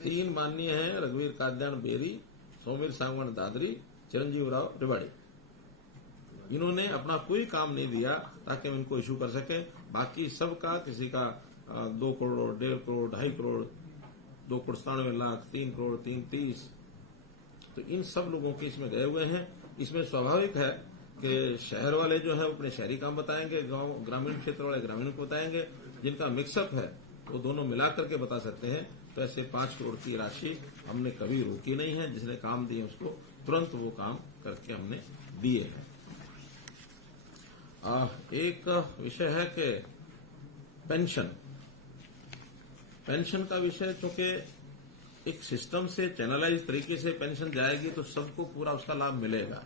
3 माननीय है रघुवीर काद्यान बेरी, सौमीर सांगवान दादरी, चिरंजीव राव रेवाड़ी। इन्होंने अपना कोई काम नहीं दिया ताकि हम इनको इश्यू कर सके। बाकी सबका किसी का 2 करोड़, 1.5 करोड़, 2.5 करोड़, 2 करोड़ 97 लाख, 3 करोड़, 330, तो इन सब लोगों के इसमें गए हुए हैं। इसमें स्वाभाविक है कि शहर वाले जो है वो अपने शहरी काम बताएंगे, गांव ग्रामीण क्षेत्र वाले ग्रामीण को बताएंगे। जिनका मिक्सअप है वो दोनों मिला करके बता सकते हैं। तो ऐसे 5 करोड़ की राशि हमने कभी रोकी नहीं है। जिसने काम दिए उसको तुरंत वो काम करके हमने दिए हैं। एक विषय है कि पेंशन का विषय, चूंकि एक सिस्टम से चैनलाइज तरीके से पेंशन जाएगी तो सबको पूरा उसका लाभ मिलेगा।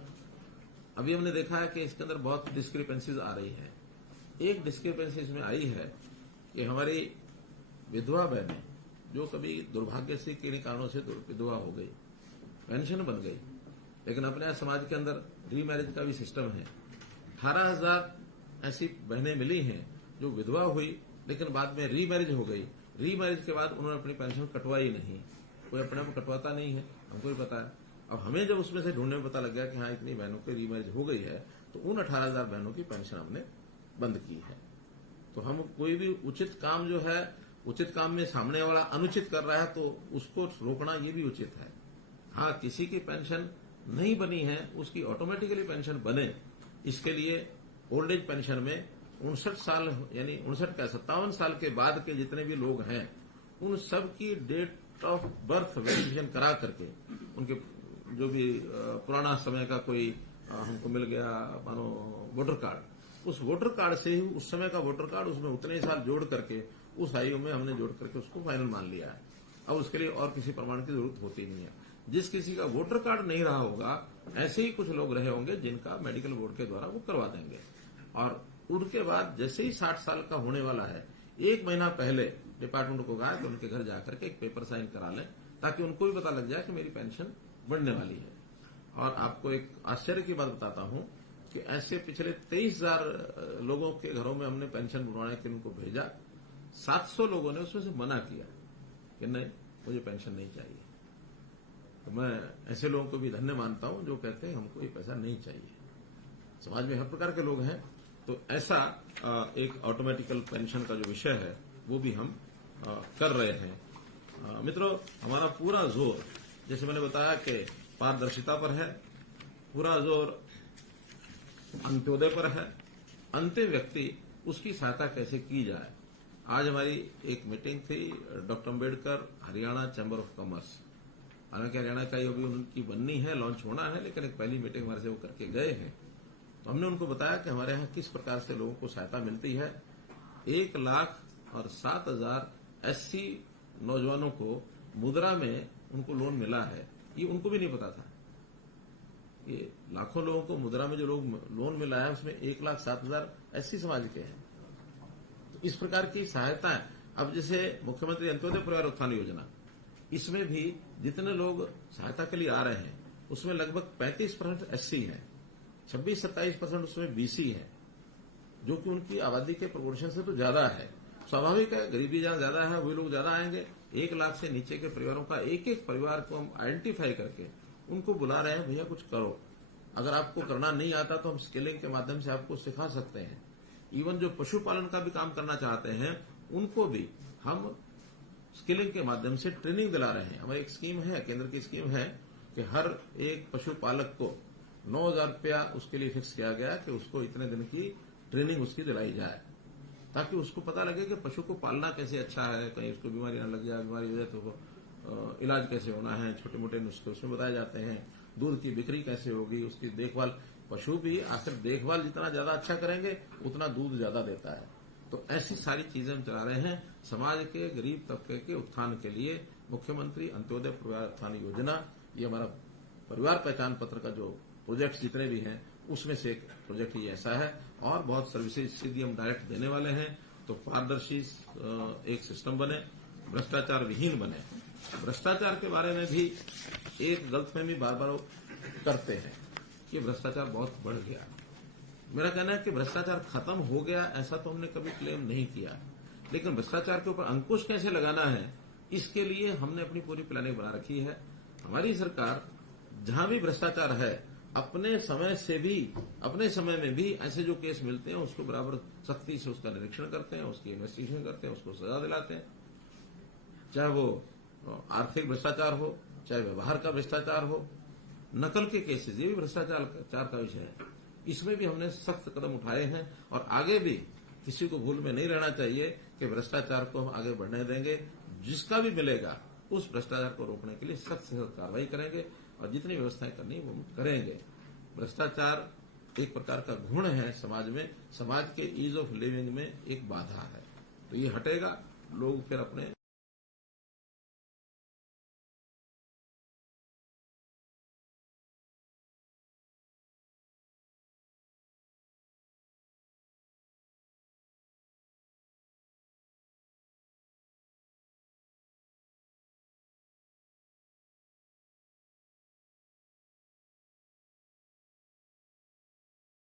अभी हमने देखा है कि इसके अंदर बहुत डिस्क्रिपेंसीज आ रही है। एक डिस्क्रिपेंसी इसमें आई है कि हमारी विधवा बहनें जो कभी दुर्भाग्य से किन्हीं कारणों से विधवा हो गई, पेंशन बन गई, लेकिन अपने समाज के अंदर रीमैरिज का भी सिस्टम है। 18,000 ऐसी बहनें मिली हैं जो विधवा हुई लेकिन बाद में रीमैरिज हो गई। रीमैरिज के बाद उन्होंने अपनी पेंशन कटवाई नहीं। कोई अपने आप कटवाता नहीं है, हमको भी पता है। अब हमें जब उसमें से ढूंढने में पता लग गया कि हाँ इतनी बहनों की रीमैरिज हो गई है, तो उन 18,000 बहनों की पेंशन हमने बंद की है। तो हम कोई भी उचित काम जो है, उचित काम में सामने वाला अनुचित कर रहा है तो उसको रोकना ये भी उचित है। हाँ, किसी की पेंशन नहीं बनी है उसकी ऑटोमेटिकली पेंशन बने, इसके लिए ओल्ड एज पेंशन में 59 साल यानी 57 साल के बाद के जितने भी लोग हैं उन सब की डेट ऑफ बर्थ वेरिफिकेशन करा करके उनके जो भी पुराना समय का कोई हमको मिल गया मानो वोटर कार्ड, उस वोटर कार्ड से ही उस समय का वोटर कार्ड उसमें उतने ही साल जोड़ करके उस आयु में हमने जोड़ करके उसको फाइनल मान लिया है। अब उसके लिए और किसी प्रमाण की जरूरत होती नहीं है। जिस किसी का वोटर कार्ड नहीं रहा होगा ऐसे ही कुछ लोग रहे होंगे जिनका मेडिकल बोर्ड के द्वारा वो करवा देंगे। और उनके बाद जैसे ही 60 साल का होने वाला है, 1 महीना पहले डिपार्टमेंट को कहा कि उनके घर जाकर के एक पेपर साइन करा लें ताकि उनको भी पता लग जाए कि मेरी पेंशन बढ़ने वाली है। और आपको एक आश्चर्य की बात बताता हूं कि ऐसे पिछले 23,000 लोगों के घरों में हमने पेंशन बनवाने के लिए उनको भेजा। 700 लोगों ने उसमें से मना किया कि नहीं मुझे पेंशन नहीं चाहिए। तो मैं ऐसे लोगों को भी धन्य मानता हूं जो कहते हैं हमको ये पैसा नहीं चाहिए। समाज में हर प्रकार के लोग हैं, तो ऐसा एक ऑटोमेटिकल पेंशन का जो विषय है वो भी हम कर रहे हैं। मित्रों, हमारा पूरा जोर जैसे मैंने बताया कि पारदर्शिता पर है, पूरा जोर अंत्योदय पर है। अंतिम व्यक्ति उसकी सहायता कैसे की जाए। आज हमारी एक मीटिंग थी doctor Ambedkar Haryana chamber of commerce. हालांकि हरियाणा का अभी उनकी बननी है, लॉन्च होना है, लेकिन एक पहली मीटिंग हमारे से वो करके गए हैं। तो हमने उनको बताया कि हमारे यहाँ किस प्रकार से लोगों को सहायता मिलती है। 1,07,000 SC नौजवानों को मुद्रा में उनको लोन मिला है, ये उनको भी नहीं पता था। ये लाखों लोगों को मुद्रा में जो लोग लोन मिला है उसमें 1,07,000 SC समाज के हैं। तो इस प्रकार की सहायता है। अब जैसे मुख्यमंत्री अंत्योदय परिवार उत्थान योजना, इसमें भी जितने लोग सहायता के लिए आ रहे हैं उसमें लगभग 35% SC है, 26-27% उसमें BC है, जो कि उनकी आबादी के प्रोपोर्शन से तो ज्यादा है। स्वाभाविक है, गरीबी जहां ज्यादा है वही लोग ज्यादा आएंगे। 1 लाख से नीचे के परिवारों का एक परिवार को हम आइडेंटिफाई करके उनको बुला रहे हैं, भैया कुछ करो। अगर आपको करना नहीं आता तो हम स्किलिंग के माध्यम से आपको सिखा सकते हैं। इवन जो पशुपालन का भी काम करना चाहते हैं उनको भी हम स्किलिंग के माध्यम से ट्रेनिंग दिला रहे हैं। हमारी एक स्कीम है, केंद्र की स्कीम है कि हर एक पशुपालक को 9,000 रुपया उसके लिए फिक्स किया गया कि उसको इतने दिन की ट्रेनिंग उसकी दिलाई जाए। ताकि उसको पता लगे कि पशु को पालना कैसे अच्छा है, कहीं उसको बीमारी न लग जाए, बीमारी हो जाए तो इलाज कैसे होना है, छोटे मोटे नुस्खे उसमें बताए जाते हैं। दूध की बिक्री कैसे होगी, उसकी देखभाल, पशु भी आखिर देखभाल जितना ज्यादा अच्छा करेंगे उतना दूध ज्यादा देता है। तो ऐसी सारी चीजें हम चला रहे हैं समाज के गरीब तबके के उत्थान के लिए। मुख्यमंत्री अंत्योदय परिवार उत्थान योजना, ये हमारा परिवार पहचान पत्र का जो प्रोजेक्ट जितने भी हैं उसमें से एक प्रोजेक्ट ही ऐसा है। और बहुत सर्विसेज सीधी हम डायरेक्ट देने वाले हैं। तो पारदर्शी एक सिस्टम बने, भ्रष्टाचार विहीन बने। भ्रष्टाचार के बारे में भी एक गलतफहमी बार बार करते हैं कि भ्रष्टाचार बहुत बढ़ गया। मेरा कहना है कि भ्रष्टाचार खत्म हो गया ऐसा तो हमने कभी क्लेम नहीं किया, लेकिन भ्रष्टाचार के ऊपर अंकुश कैसे लगाना है इसके लिए हमने अपनी पूरी प्लानिंग बना रखी है। हमारी सरकार जहां भी भ्रष्टाचार है अपने समय में भी ऐसे जो केस मिलते हैं उसको बराबर सख्ती से उसका निरीक्षण करते हैं, उसकी इन्वेस्टिगेशन करते हैं, उसको सजा दिलाते हैं। चाहे वो आर्थिक भ्रष्टाचार हो, चाहे व्यवहार का भ्रष्टाचार हो, नकल के केसेस, ये भी भ्रष्टाचार का विषय है। इसमें भी हमने सख्त कदम उठाए हैं और आगे भी किसी को भूल में नहीं रहना चाहिए कि भ्रष्टाचार को हम आगे बढ़ने देंगे। जिसका भी मिलेगा उस भ्रष्टाचार को रोकने के लिए सख्त से सख्त कार्रवाई करेंगे और जितनी व्यवस्थाएं करनी वो हम करेंगे। भ्रष्टाचार एक प्रकार का गुण है समाज में, समाज के ईज ऑफ लिविंग में एक बाधा है। तो ये हटेगा, लोग फिर अपने